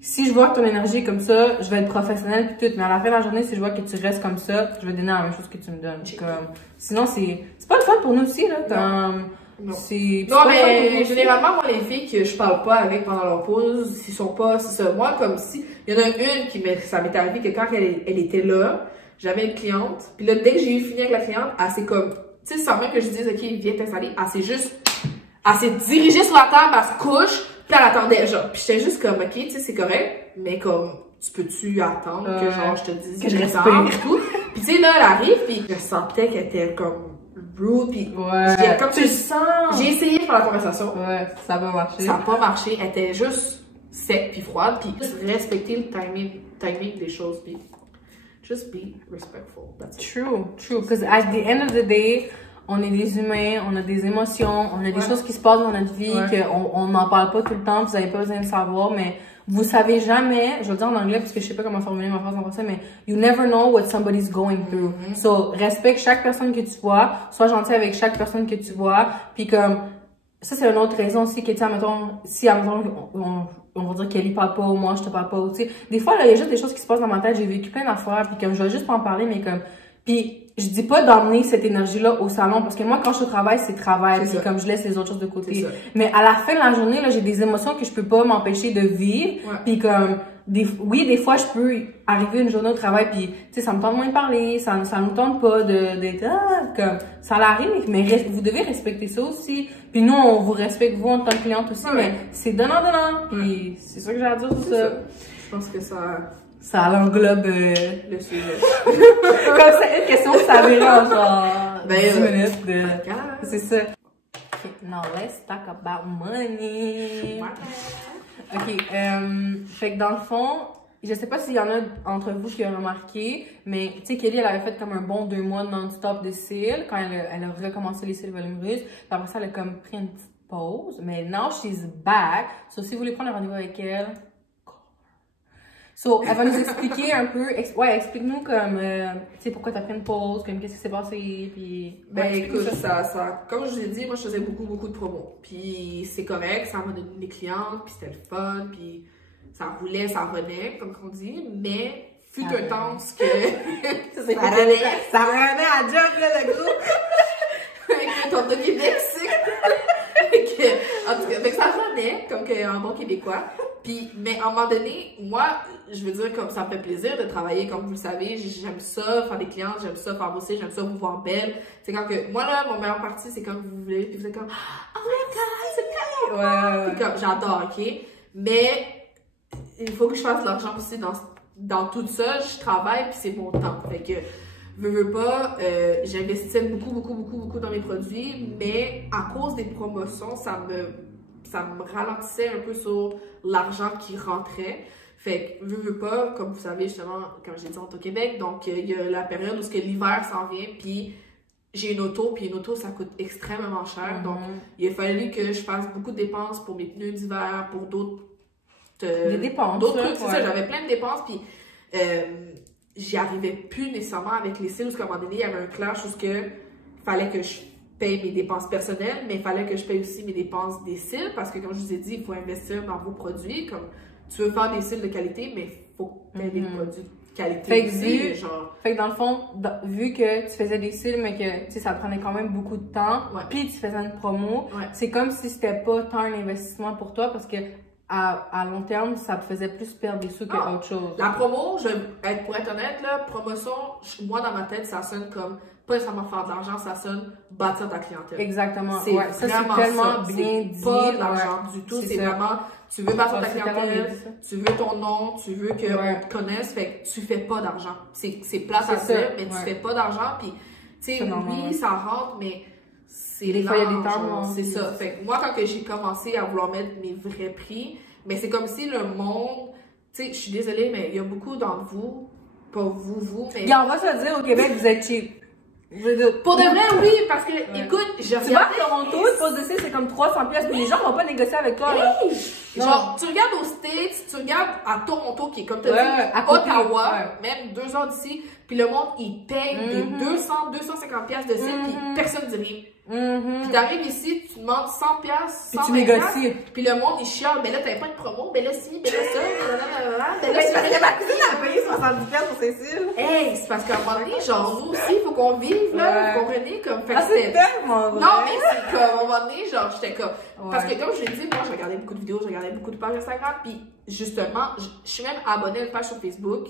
si je vois que ton énergie est comme ça, je vais être professionnelle puis tout. Mais à la fin de la journée, si je vois que tu restes comme ça, je vais donner la même chose que tu me donnes. Comme, sinon, c'est pas le fun pour nous aussi, là. Comme, non. C'est non, mais généralement, moi, les filles que je parle pas avec pendant leur pause, s'ils sont pas, c'est ça. Moi, comme si, il y en a une qui ça m'est arrivé que quand elle était là, j'avais une cliente, puis là, dès que j'ai eu fini avec la cliente, elle s'est comme, tu sais, sans même que je dise, ok, viens t'installer, elle s'est dirigée sur la table, elle se couche, puis elle attendait, genre. Puis j'étais juste comme, ok, tu sais, c'est correct, mais comme, tu peux-tu attendre que, genre, je te dise que je respire et tout. Puis tu sais, là, elle arrive, puis je sentais qu'elle était comme rude, puis comme tu le sens. J'ai essayé de faire la conversation. Ouais, ça va marcher. Ça n'a pas marché, elle était juste sec puis froide, puis juste respecter le timing des choses, puis just be respectful. That's it. True. Because at the end of the day, on est des humains, on a des émotions, on a des choses qui se passent dans notre vie qu'on n'en parle pas tout le temps, vous n'avez pas besoin de savoir, mais vous savez jamais, je vais le dire en anglais parce que je sais pas comment formuler ma phrase en français, mais you never know what somebody's going through. So, respecte chaque personne que tu vois, sois gentil avec chaque personne que tu vois, puis comme, ça c'est une autre raison aussi que, tu sais, admettons, si, admettons, on va dire Kelly parle pas ou moi je te parle pas, tu sais, des fois, là, il y a juste des choses qui se passent dans ma tête, j'ai vécu plein d'affaires, puis comme, je vais juste pas en parler, mais comme, puis je dis pas d'emmener cette énergie-là au salon, parce que moi, quand je suis au travail, c'est travail, puis comme je laisse les autres choses de côté. Mais à la fin de la journée, là, j'ai des émotions que je peux pas m'empêcher de vivre, puis comme, des fois, je peux arriver une journée au travail, puis tu sais, ça me tente moins de parler, ça me tente pas d'être, comme, ça l'arrive, mais vous devez respecter ça aussi. Puis nous, on vous respecte, vous, en tant que cliente aussi, mais c'est donnant, puis c'est ça que j'ai à dire sur ça. Je pense que ça l'englobe le sujet. Comme c'est une question que ça verra genre 10 minutes de... C'est ça. Okay, now let's talk about money. Ok, fait que dans le fond, je sais pas s'il y en a entre vous qui ont remarqué, mais tu sais, Kelly, elle avait fait comme un bon 2 mois non-stop de cils quand elle a recommencé les cils volumineuses. Puis après ça, elle a comme pris une petite pause, mais now she's back. So si vous voulez prendre un rendez-vous avec elle, so, elle va nous expliquer un peu, explique-nous comme, tu sais, pourquoi t'as pris une pause, comme qu'est-ce qui s'est passé, puis... Ben écoute, ça, comme je vous ai dit, moi je faisais beaucoup de promos, puis c'est correct, ça m'a donné des clientes, puis c'était le fun, puis ça roulait, ça revenait, comme qu'on dit, mais fut un temps que... ça revenait à job, là, le gros! Avec ton de Québec, en tout cas, fait que ça revenait, comme un bon Québécois. Puis, mais à un moment donné, moi, je veux dire, comme ça me fait plaisir de travailler, comme vous le savez, j'aime ça, faire des clientes, j'aime ça, faire bosser, j'aime ça, vous voir belle. C'est quand que, moi là, mon meilleur parti, c'est quand vous voulez, puis vous êtes comme, oh my god, c'est bien! Puis comme, j'adore, ok? Mais, il faut que je fasse de l'argent aussi dans tout ça, je travaille, puis c'est mon temps. Fait que, veux pas, j'investissais beaucoup dans mes produits, mais à cause des promotions, ça me ralentissait un peu sur l'argent qui rentrait. Fait que, veux pas, comme vous savez, justement, comme j'ai dit, on est au Québec, donc il y a la période où l'hiver s'en vient, puis j'ai une auto, puis une auto, ça coûte extrêmement cher. Donc, il a fallu que je fasse beaucoup de dépenses pour mes pneus d'hiver, pour d'autres... des dépenses. D'autres trucs, c'est ça, j'avais plein de dépenses, puis j'y arrivais plus nécessairement avec les cils, parce qu'à un moment donné, il y avait un clash où il fallait que je paye mes dépenses personnelles, mais il fallait que je paye aussi mes dépenses des cils, parce que comme je vous ai dit, il faut investir dans vos produits, comme tu veux faire des cils de qualité, mais il faut que tu aies des produits de qualité aussi, genre... Fait que dans le fond, vu que tu faisais des cils, mais que, tu sais, ça prenait quand même beaucoup de temps, puis tu faisais une promo, c'est comme si c'était pas tant un investissement pour toi, parce que à long terme, ça te faisait plus perdre des sous qu'autre chose. La promo, pour être honnête, là, promotion, moi dans ma tête, ça sonne comme pas nécessairement faire de l'argent, ça sonne bâtir ta clientèle. Exactement. C'est ça, c'est tellement bien dit. Pas de l'argent du tout, c'est vraiment, tu veux bâtir ta clientèle, tu veux ton nom, tu veux qu'on te connaisse, fait que tu fais pas d'argent. C'est plate à dire, mais tu fais pas d'argent, puis tu sais, oui, ça rentre, mais c'est des fois, il y a des temps. C'est ça. Fait que moi, quand j'ai commencé à vouloir mettre mes vrais prix, mais c'est comme si le monde, tu sais, je suis désolée, mais il y a beaucoup d'entre vous, pas vous, mais... Et on va se le dire, au Québec, vous êtes cheap. Pour de vrai, oui, parce que, écoute, je regarde... Tu vois, à Toronto, une pause de cils, c'est comme 300$, mais les gens vont pas négocier avec toi, là. Genre, tu regardes aux States, tu regardes à Toronto, qui est comme tu as dit, à Ottawa, même 2 heures d'ici, puis le monde, il paye des 200, 250$ de cils, puis personne ne dit rien. Puis t'arrives ici, tu demandes 100$, puis tu négocies. Puis le monde, il chiale, mais là, t'avais pas de promo, mais là, si, mais là, ça, mais là, Mais parce que ma cousine a payé 70$ pour ses cils. Hey, c'est parce qu'à un moment donné, genre, nous aussi, il faut qu'on vive, là, vous comprenez, comme, fait que c'est tellement vrai. Non, mais c'est comme, à un moment donné, genre, j'étais comme, parce que comme je l'ai dit, moi, je regardais beaucoup de vidéos, je regardais beaucoup de pages Instagram, puis justement, je suis même abonnée à une page sur Facebook,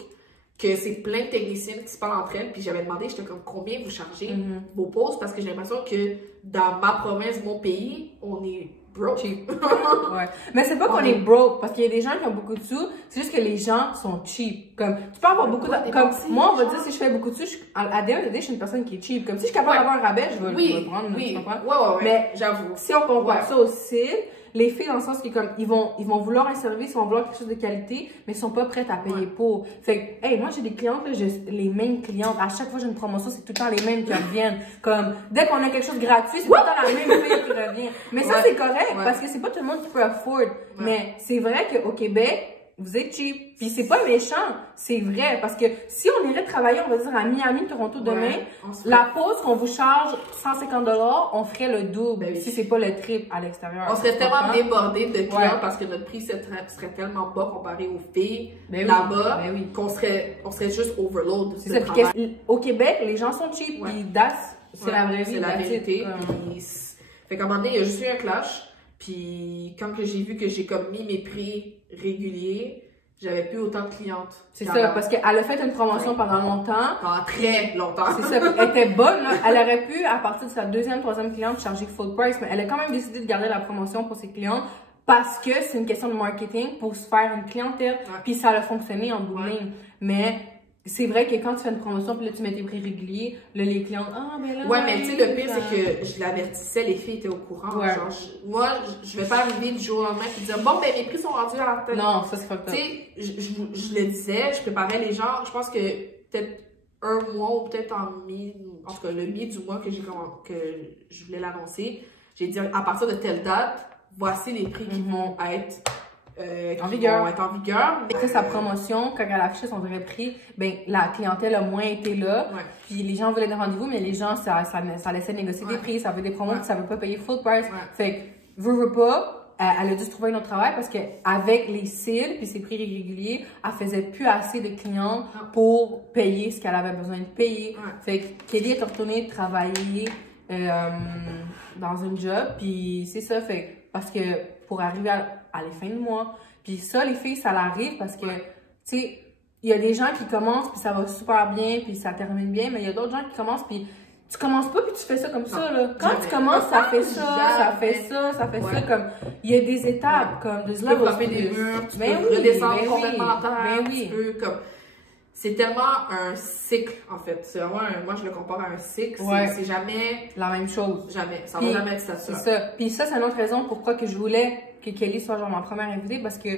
que c'est plein de techniciennes qui se parlent entre elles, puis j'avais demandé, j'étais comme, combien vous chargez vos pauses, parce que j'ai l'impression que dans ma province, mon pays, on est broke. Cheap. Ouais. Mais c'est pas qu'on est broke, parce qu'il y a des gens qui ont beaucoup de sous, c'est juste que les gens sont cheap. Comme, tu peux avoir beaucoup de, comme, moi, on va dire, si je fais beaucoup de sous, à the end of the day, je suis une personne qui est cheap. Comme, si je suis capable d'avoir un rabais, je vais le prendre. Oui, tu comprends? ouais, Mais, j'avoue. Si on compare ça aussi, les filles, dans le sens que comme, ils vont vouloir un service, ils vont vouloir quelque chose de qualité, mais ils sont pas prêtes à payer pour. Fait que, hey, moi, j'ai des clientes, là, les mêmes clientes. À chaque fois que j'ai une promotion, c'est tout le temps les mêmes qui reviennent. Comme, dès qu'on a quelque chose de gratuit, c'est tout le temps la même fille qui revient. Mais ça, c'est correct, parce que c'est pas tout le monde qui peut afford. Mais c'est vrai qu'au Québec, vous êtes cheap. Puis c'est pas méchant, c'est vrai. Parce que si on irait travailler, on va dire à Miami, Toronto demain, la pause qu'on vous charge 150$, on ferait le double. Si c'est pas le triple à l'extérieur. On serait tellement débordés de clients parce que notre prix serait tellement bas comparé aux filles là-bas qu'on serait juste overload. C'est ça. Au Québec, les gens sont cheap. Puis c'est la vraie vie. C'est la vérité. Fait qu'à un moment donné, il y a juste eu un clash. Puis quand que j'ai vu que j'ai comme mis mes prix réguliers, j'avais plus autant de clientes. C'est ça, parce qu'elle a fait une promotion pendant longtemps. Pendant très longtemps. C'est ça, elle était bonne, là. Elle aurait pu, à partir de sa deuxième, troisième cliente, charger full price, mais elle a quand même décidé de garder la promotion pour ses clientes parce que c'est une question de marketing pour se faire une clientèle. Puis ça a fonctionné en bout de ligne. Mais c'est vrai que quand tu fais une promotion, puis là, tu mets tes prix réguliers, là, les clients, mais là... Ouais, mais tu sais, le pire, c'est que je l'avertissais, les filles étaient au courant. Genre, moi, je vais pas arriver du jour au lendemain et dire, bon, ben, mes prix sont rendus à la tête. Non, ça, c'est pas Tu sais, je le disais, je préparais les gens, je pense que peut-être un mois ou peut-être en tout cas, le mi du mois que je voulais l'annoncer, j'ai dit, à partir de telle date, voici les prix qui vont être en vigueur. Après sa promotion, quand elle affichait son vrai prix, ben la clientèle a moins été là. Puis les gens voulaient des rendez-vous, mais les gens, ça laissait négocier des prix, ça veut des promos, ça veut pas payer full price. Fait que, veut pas, elle a dû se trouver un autre travail parce que avec les cils puis ses prix réguliers, elle faisait plus assez de clients pour payer ce qu'elle avait besoin de payer. Fait que Kelly est retournée travailler dans un job, puis c'est ça, fait parce que pour arriver à la fin de mois. Puis ça, les filles, ça l'arrive parce que, tu sais, il y a des gens qui commencent, puis ça va super bien, puis ça termine bien, mais il y a d'autres gens qui commencent, puis tu commences pas, puis tu fais ça comme ça, là. Quand tu commences, ça fait ça, ça fait ça, ça fait ça, comme, il y a des étapes, comme, tu peux frapper des murs, tu peux redescendre complètement en terre, tu peux, comme... C'est tellement un cycle, en fait. C'est vraiment moi, je le compare à un cycle. C'est jamais... la même chose. Jamais. Ça va jamais être ça. C'est ça. Puis ça, c'est une autre raison pourquoi que je voulais que Kelly soit genre ma première invitée, parce que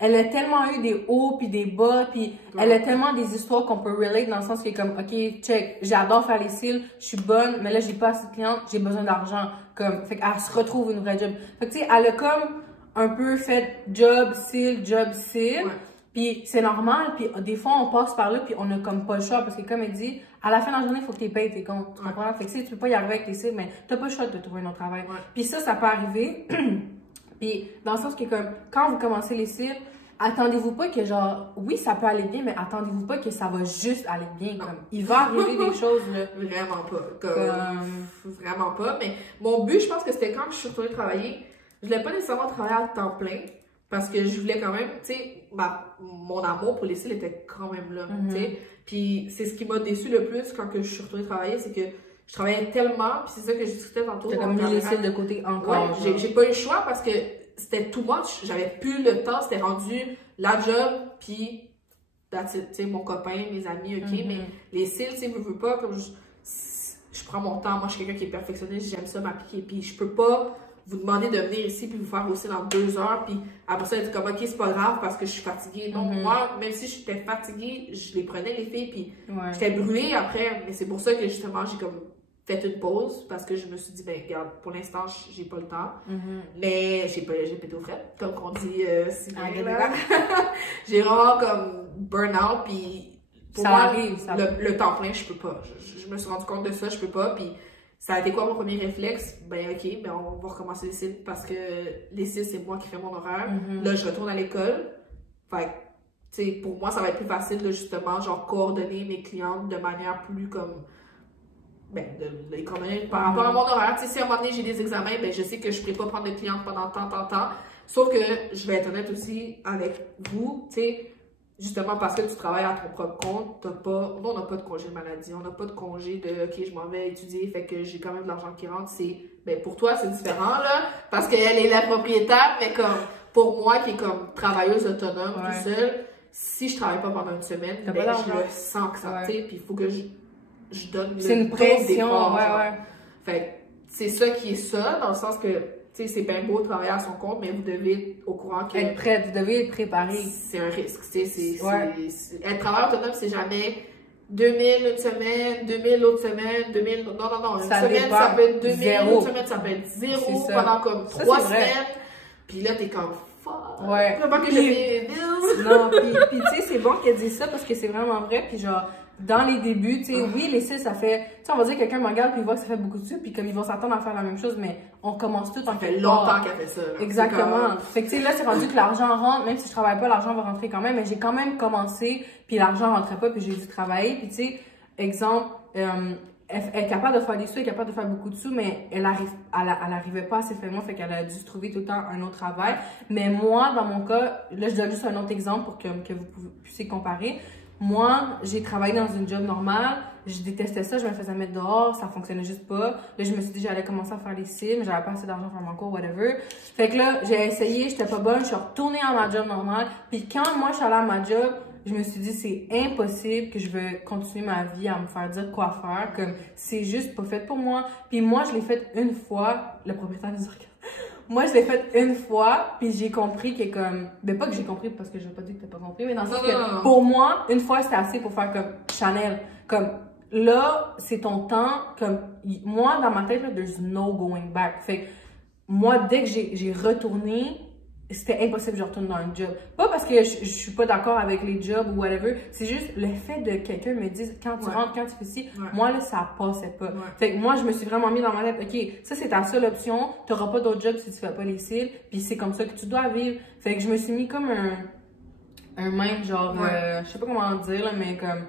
elle a tellement eu des hauts puis des bas, puis elle a tellement des histoires qu'on peut relate dans le sens que comme, OK, check, j'adore faire les cils, je suis bonne, mais là, j'ai pas assez de clientes, j'ai besoin d'argent. Comme, fait qu'elle se retrouve une vraie job. Fait que, tu sais, elle a comme un peu fait job, cils. Puis c'est normal, puis des fois on passe par là, puis on a comme pas le choix, parce que comme elle dit, à la fin de la journée, il faut que tu payes tes comptes, tu comprends? Fait que si tu peux pas y arriver avec tes cils, mais t'as pas le choix de trouver un autre travail. Puis ça peut arriver, puis dans le sens que comme, quand vous commencez les cils, attendez-vous pas que genre, oui ça peut aller bien, mais attendez-vous pas que ça va juste aller bien, comme, il va arriver des choses là. Vraiment pas, vraiment pas, mais mon but, je pense que c'était quand je suis retournée travailler, je voulais pas nécessairement travailler à temps plein, parce que je voulais quand même, tu sais, mon amour pour les cils était quand même là, tu sais. Puis c'est ce qui m'a déçu le plus quand que je suis retournée travailler, c'est que je travaillais tellement, puis c'est ça que je discutais tantôt. T'as comme mis les cils de côté encore. Ouais, j'ai pas eu le choix parce que c'était too much, j'avais plus le temps, c'était rendu la job, puis tu sais, mon copain, mes amis, ok, mais les cils, tu sais, je veux pas, comme je prends mon temps, moi je suis quelqu'un qui est perfectionniste, j'aime ça m'appliquer, puis je peux pas vous demander de venir ici puis vous faire aussi dans 2 heures, puis après ça, elle dit comme, ok, c'est pas grave parce que je suis fatiguée. Donc, moi, même si j'étais fatiguée, je les prenais, les filles, puis j'étais brûlée après, mais c'est pour ça que justement, j'ai comme fait une pause parce que je me suis dit, ben, regarde, pour l'instant, j'ai pas le temps, mais j'ai pété aux frettes, comme on dit si bien là. J'ai vraiment comme burn-out, puis pour moi, le temps plein, je peux pas. Je me suis rendu compte de ça, je peux pas, puis Ça a été quoi mon premier réflexe? Ben ok, ben on va recommencer les cils parce que les cils, c'est moi qui fais mon horaire. Là, je retourne à l'école. Fait que, tu sais, pour moi, ça va être plus facile de justement, genre, coordonner mes clientes de manière plus comme, ben, de les coordonner par rapport à mon horaire. Tu sais, si à un moment donné, j'ai des examens, ben, je sais que je ne pourrai pas prendre de clientes pendant tant. Sauf que, je vais être honnête aussi avec vous, tu sais, justement parce que tu travailles à ton propre compte, nous, on n'a pas de congé de maladie, on n'a pas de congé de, ok, je m'en vais étudier, fait que j'ai quand même de l'argent qui rentre. Ben, pour toi, c'est différent, là, parce qu'elle est la propriétaire, mais comme, pour moi, qui est comme travailleuse autonome, tout seul, si je travaille pas pendant une semaine, ben, je le sens que ça, tu sais, puis il faut que je donne c'est une pression, Fait c'est ça qui est ça, dans le sens que, tu sais, c'est bien beau de travailler à son compte, mais vous devez être au courant que... Être prête, vous devez être préparé. C'est un risque, tu sais, être travailleur autonome, c'est jamais 2000 une semaine, 2000 l'autre semaine, 2000... Non, une semaine, ça peut être 2000, une semaine, ça peut être 0 pendant comme 3 semaines. Puis là, t'es comme... Fuck. Ouais. Pas que j'ai payé les bills. Non, puis tu sais, c'est bon qu'elle dise ça parce que c'est vraiment vrai. Puis genre, dans les débuts, tu sais, oui, les cils, ça fait... Tu sais, on va dire que quelqu'un me regarde puis il voit que ça fait beaucoup de sous puis comme ils vont s'attendre à faire la même chose, mais on commence tout en fait longtemps qu'elle fait ça. Là. Exactement. Fait que tu sais, là, c'est rendu que l'argent rentre. Même si je travaille pas, l'argent va rentrer quand même. Mais j'ai quand même commencé puis l'argent rentrait pas puis j'ai dû travailler. Puis tu sais, exemple... elle est capable de faire des sous, elle est capable de faire beaucoup de sous, mais elle arrivait pas assez facilement, fait qu'elle a dû se trouver tout le temps un autre travail. Mais moi, dans mon cas, là, je donne juste un autre exemple pour que vous puissiez comparer. Moi, j'ai travaillé dans une job normale, je détestais ça, je me faisais mettre dehors, ça fonctionnait juste pas. Là, je me suis dit, j'allais commencer à faire les cils, mais j'avais pas assez d'argent pour mon cours, whatever. Fait que là, j'ai essayé, j'étais pas bonne, je suis retournée à ma job normale. Puis quand moi, je suis allée à ma job, je me suis dit, c'est impossible que je veux continuer ma vie à me faire dire quoi faire, comme, c'est juste pas fait pour moi. Puis moi, je l'ai fait une fois, le propriétaire nous regarde. Moi, je l'ai fait une fois, puis j'ai compris que comme, ben pas que j'ai compris parce que je vais pas dire que t'as pas compris, mais dans le sens que, pour moi, une fois, c'était assez pour faire comme Chanel. Comme, là, c'est ton temps, comme, moi, dans ma tête, là, there's no going back. Fait que, moi, dès que j'ai retourné, c'était impossible que je retourne dans un job. Pas parce que je suis pas d'accord avec les jobs ou whatever, c'est juste le fait de quelqu'un me dise quand tu rentres, quand tu fais ci, moi là ça passait pas. Fait que moi je me suis vraiment mis dans ma tête, ok, ça c'est ta seule option, t'auras pas d'autre job si tu fais pas les cils, puis c'est comme ça que tu dois vivre. Fait que je me suis mis comme un même genre, je sais pas comment dire là, mais comme...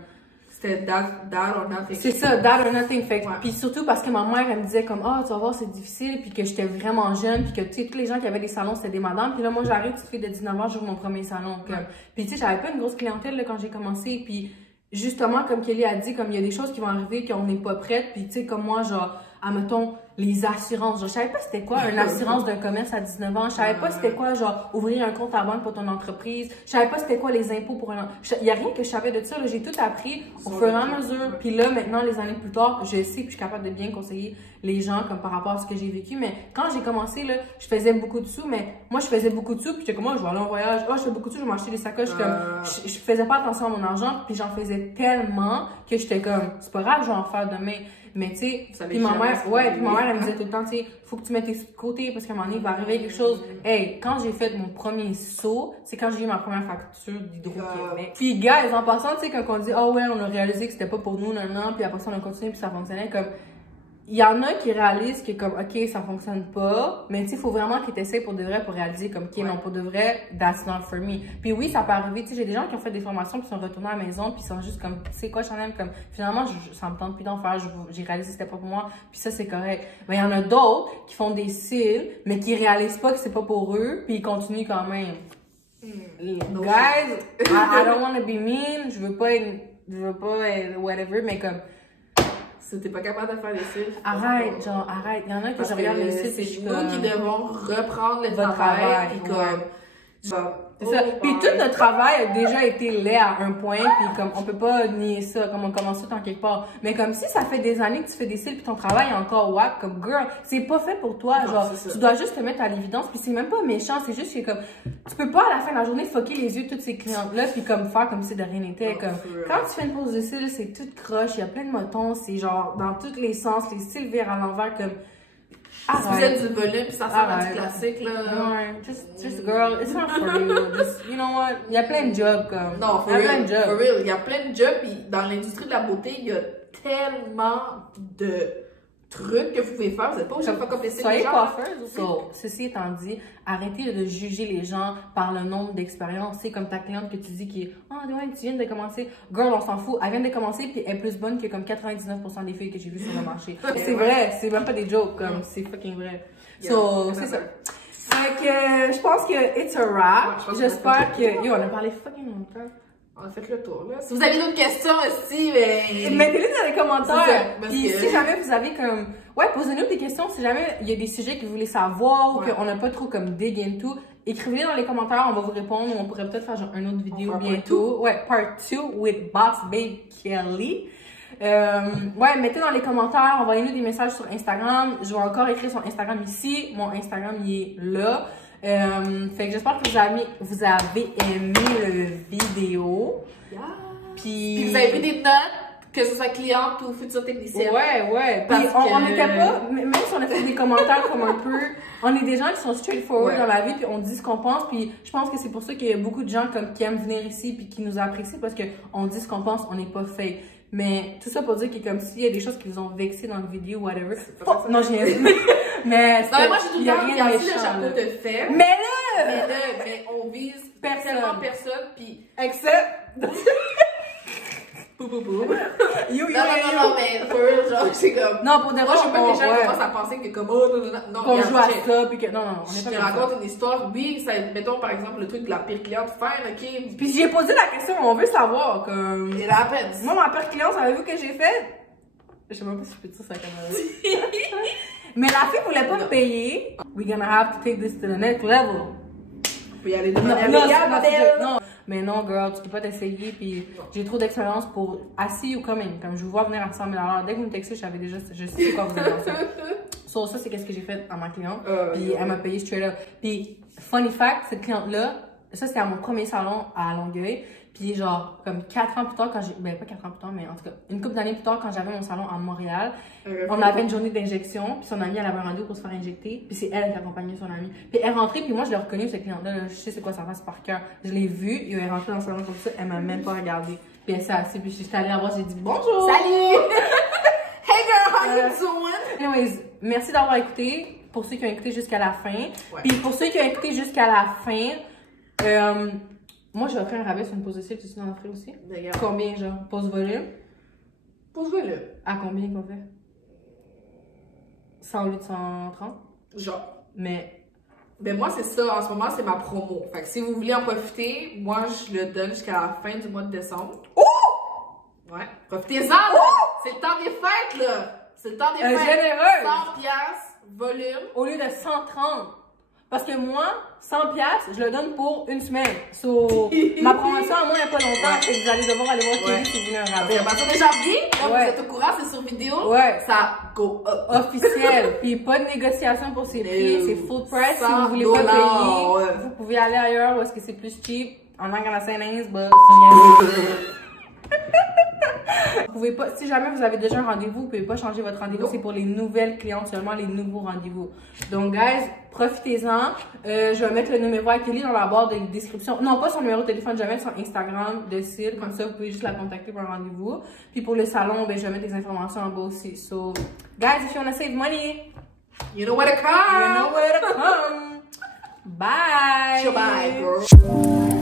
C'était that or nothing. C'est ça, that or nothing. Fait que, puis surtout parce que ma mère, elle me disait comme, ah, tu vas voir, c'est difficile, puis que j'étais vraiment jeune, puis que, tu sais, tous les gens qui avaient des salons, c'était des madames. Puis là, moi, j'arrive, petite fille de 19 ans, j'ouvre mon premier salon. Comme. Puis, tu sais, j'avais pas une grosse clientèle, là, quand j'ai commencé. Puis, justement, comme Kelly a dit, comme il y a des choses qui vont arriver, qu'on n'est pas prête. Puis, tu sais, comme moi, genre, admettons, les assurances. Genre, je savais pas c'était quoi une assurance d'un commerce à 19 ans. Je savais pas c'était quoi, genre, ouvrir un compte à banque pour ton entreprise. Je savais pas c'était quoi les impôts pour un... Il y a rien que je savais de ça, là. J'ai tout appris au fur et à mesure. Puis là, maintenant, les années plus tard, je sais, puis je suis capable de bien conseiller les gens, comme par rapport à ce que j'ai vécu. Mais quand j'ai commencé, là, je faisais beaucoup de sous, mais moi, je faisais beaucoup de sous, puis j'étais comme, moi, je vais aller en voyage. Oh, je fais beaucoup de sous, je vais m'acheter des sacoches. Comme, je faisais pas attention à mon argent, puis j'en faisais tellement que j'étais comme, c'est pas grave, je vais en faire demain. Mais tu sais, puis ma mère, elle me disait tout le temps, tu sais, faut que tu mettes tes sous de côté parce qu'à un moment donné, il va arriver quelque chose. Hey, quand j'ai fait mon premier saut, c'est quand j'ai eu ma première facture d'Hydro-Québec. Puis, guys, en passant, tu sais, quand on dit, oh ouais, on a réalisé que c'était pas pour nous, non, puis après ça, on a continué, puis ça fonctionnait comme. Il y en a qui réalisent que comme, ok, ça fonctionne pas, mais tu sais, il faut vraiment qu'ils t'essayent pour de vrai pour réaliser comme, ok, non, pour de vrai, that's not for me. Puis oui, ça peut arriver, tu sais, j'ai des gens qui ont fait des formations puis sont retournés à la maison puis sont juste comme, tu sais quoi, Chanel, comme, finalement, ça me tente plus d'en faire, j'ai réalisé que c'était pas pour moi, puis ça, c'est correct. Mais il y en a d'autres qui font des cils, mais qui réalisent pas que c'est pas pour eux, puis ils continuent quand même. Guys, I don't want to be mean, je veux pas être whatever, mais comme, si t'es pas capable de faire les cils. Arrête, genre, arrête. Il y en a qui je regarde les cils, c'est nous qui devons reprendre le travail. Puis comme, c'est ça. Puis tout notre travail a déjà été laid à un point, puis comme on peut pas nier ça, comme on commence tout en quelque part. Mais comme si ça fait des années que tu fais des cils puis ton travail est encore whack, comme girl, c'est pas fait pour toi, non, genre tu dois juste te mettre à l'évidence, puis c'est même pas méchant, c'est juste que comme tu peux pas à la fin de la journée fucker les yeux de toutes ces clientes là puis comme faire comme si de rien n'était, comme quand tu fais une pose de cils, c'est tout croche, il y a plein de motons, c'est genre dans tous les sens, les cils virent à l'envers comme si vous êtes du volume, ça ressemble à du classique, là. Ouais, just girl, it's not for you. Just, you know what? Il y a plein de jobs, comme. Non, for real. Il y a plein de jobs, puis dans l'industrie de la beauté, il y a tellement de trucs que vous pouvez faire. Vous n'êtes pas obligé de faire comme les Soyez gens. coiffeuse aussi. Ceci étant dit, arrêtez de juger les gens par le nombre d'expériences. C'est comme ta cliente que tu dis qui est « Ah, ouais, tu viens de commencer. » Girl, on s'en fout. Elle vient de commencer puis elle est plus bonne que comme 99% des filles que j'ai vues sur le marché. C'est vrai. C'est même pas des jokes. Comme, c'est fucking vrai. So, c'est ça. Fait que je pense que it's a wrap. J'espère que... Yo, on a parlé fucking longtemps. On a fait le tour, là. Si vous avez d'autres questions aussi, mais... Mettez-les dans les commentaires. Puis que... si jamais vous avez comme... Ouais, posez-nous des questions. Si jamais il y a des sujets que vous voulez savoir ou qu'on n'a pas trop comme dig into, écrivez-les dans les commentaires. On va vous répondre. On pourrait peut-être faire genre une autre vidéo bientôt. Ouais, part 2 with Boss Babe Kelly. Ouais, mettez dans les commentaires. Envoyez-nous des messages sur Instagram. Je vais encore écrire son Instagram ici. Mon Instagram, il est là. Fait que j'espère que vous avez aimé le vidéo. Yeah. Puis vous avez pris des notes, que ce soit cliente ou future technicienne. Ouais. Puis on n'était pas, même si on a fait des commentaires comme un peu, on est des gens qui sont straightforward dans la vie, puis on dit ce qu'on pense. Puis je pense que c'est pour ça qu'il y a beaucoup de gens comme qui aiment venir ici puis qui nous apprécient parce que on dit ce qu'on pense, on n'est pas fake. Mais tout ça pour dire que comme s'il y a des choses qui vous ont vexé dans la vidéo, whatever. Non, j'ai mais non, mais moi j'ai tout le temps bien aussi le chapeau de fait. Mais on vise personnellement personne, puis except non, mais for real, genre, c'est comme. Non, pour de vrai, moi, je veux pas que les gens commencent à penser que comme, oh, non, qu'on joue à ça, puis que, non, on est pas je te raconte une histoire, oui, ça, mettons, par exemple, le truc de la pire cliente, faire, ok. Puis j'ai posé la question, on veut savoir, comme. Et la peine. Moi, ma pire cliente, savez-vous que j'ai fait? Je sais même pas si je peux dire ça comme mais la fille voulait pas me payer. We're gonna have to take this to the next level. Puis y aller de non. Mais non, girl, tu peux pas t'essayer, puis j'ai trop d'expérience pour assis ou coming. Comme je vous vois venir à 100 000 $. Dès que vous me textez, je sais quoi vous avez pensé. So, ça, c'est qu'est-ce que j'ai fait à ma cliente. Puis elle m'a payé straight up. Puis, funny fact, cette cliente-là, ça, c'était à mon premier salon à Longueuil. Puis genre, comme 4 ans plus tard, quand j'ai... Ben, pas 4 ans plus tard, mais en tout cas, une couple d'années plus tard, quand j'avais mon salon à Montréal, on avait une journée d'injection, puis son amie, elle avait un rendez-vous pour se faire injecter, puis c'est elle qui accompagnait son amie. Puis elle est rentrée, puis moi, je l'ai reconnue, cette cliente-là, je sais c'est quoi sa face par cœur. Je l'ai vue, elle est rentrée dans le salon comme ça, elle m'a même pas regardée. Puis elle s'est assise, puis j'étais allée la voir, j'ai dit bonjour! Salut! Hey girl, how you doing? Anyways, merci d'avoir écouté, pour ceux qui ont écouté jusqu'à la fin. Puis pour ceux qui ont écouté jusqu'à la fin, moi, j'ai offert un rabais sur une pause de cils, tu sais, dans l'offrir aussi? Regarde. Combien, genre? Pause volume? Pause volume. À combien qu'on fait? 100 au lieu de 130? Genre. Mais... Ben moi, c'est ça. En ce moment, c'est ma promo. Fait que si vous voulez en profiter, moi, je le donne jusqu'à la fin du mois de décembre. Oh! Ouais. Profitez-en, là! C'est le temps des fêtes, là! C'est le temps des fêtes. Généreux! 100 piastres, volume. Au lieu de 130. Parce que moi, 100 piastres, je le donne pour une semaine. So, ma promotion à moi, il n'y a pas longtemps, c'est que vous allez devoir aller voir Kelly si vous voulez un rabais. À partir de janvier, là, vous êtes au courant, c'est sur vidéo. Ouais. Ça go up. Officiel. Puis pas de négociation pour ces prix, c'est full price. Si vous voulez $100. pas payer, vous pouvez aller ailleurs où est-ce que c'est plus cheap. I'm not gonna say names, but... Vous pouvez pas, si jamais vous avez déjà un rendez-vous, vous pouvez pas changer votre rendez-vous. C'est pour les nouvelles clientes seulement, les nouveaux rendez-vous. Donc, guys, profitez-en. Je vais mettre le numéro à Kelly dans la barre de description. Non, pas son numéro de téléphone, je vais mettre son Instagram de Cyle. Comme ça, vous pouvez juste la contacter pour un rendez-vous. Puis pour le salon, ben, je vais mettre des informations en bas aussi. So, guys, if you wanna save money, you know where to come. You know where to come. Bye. Bye, girl.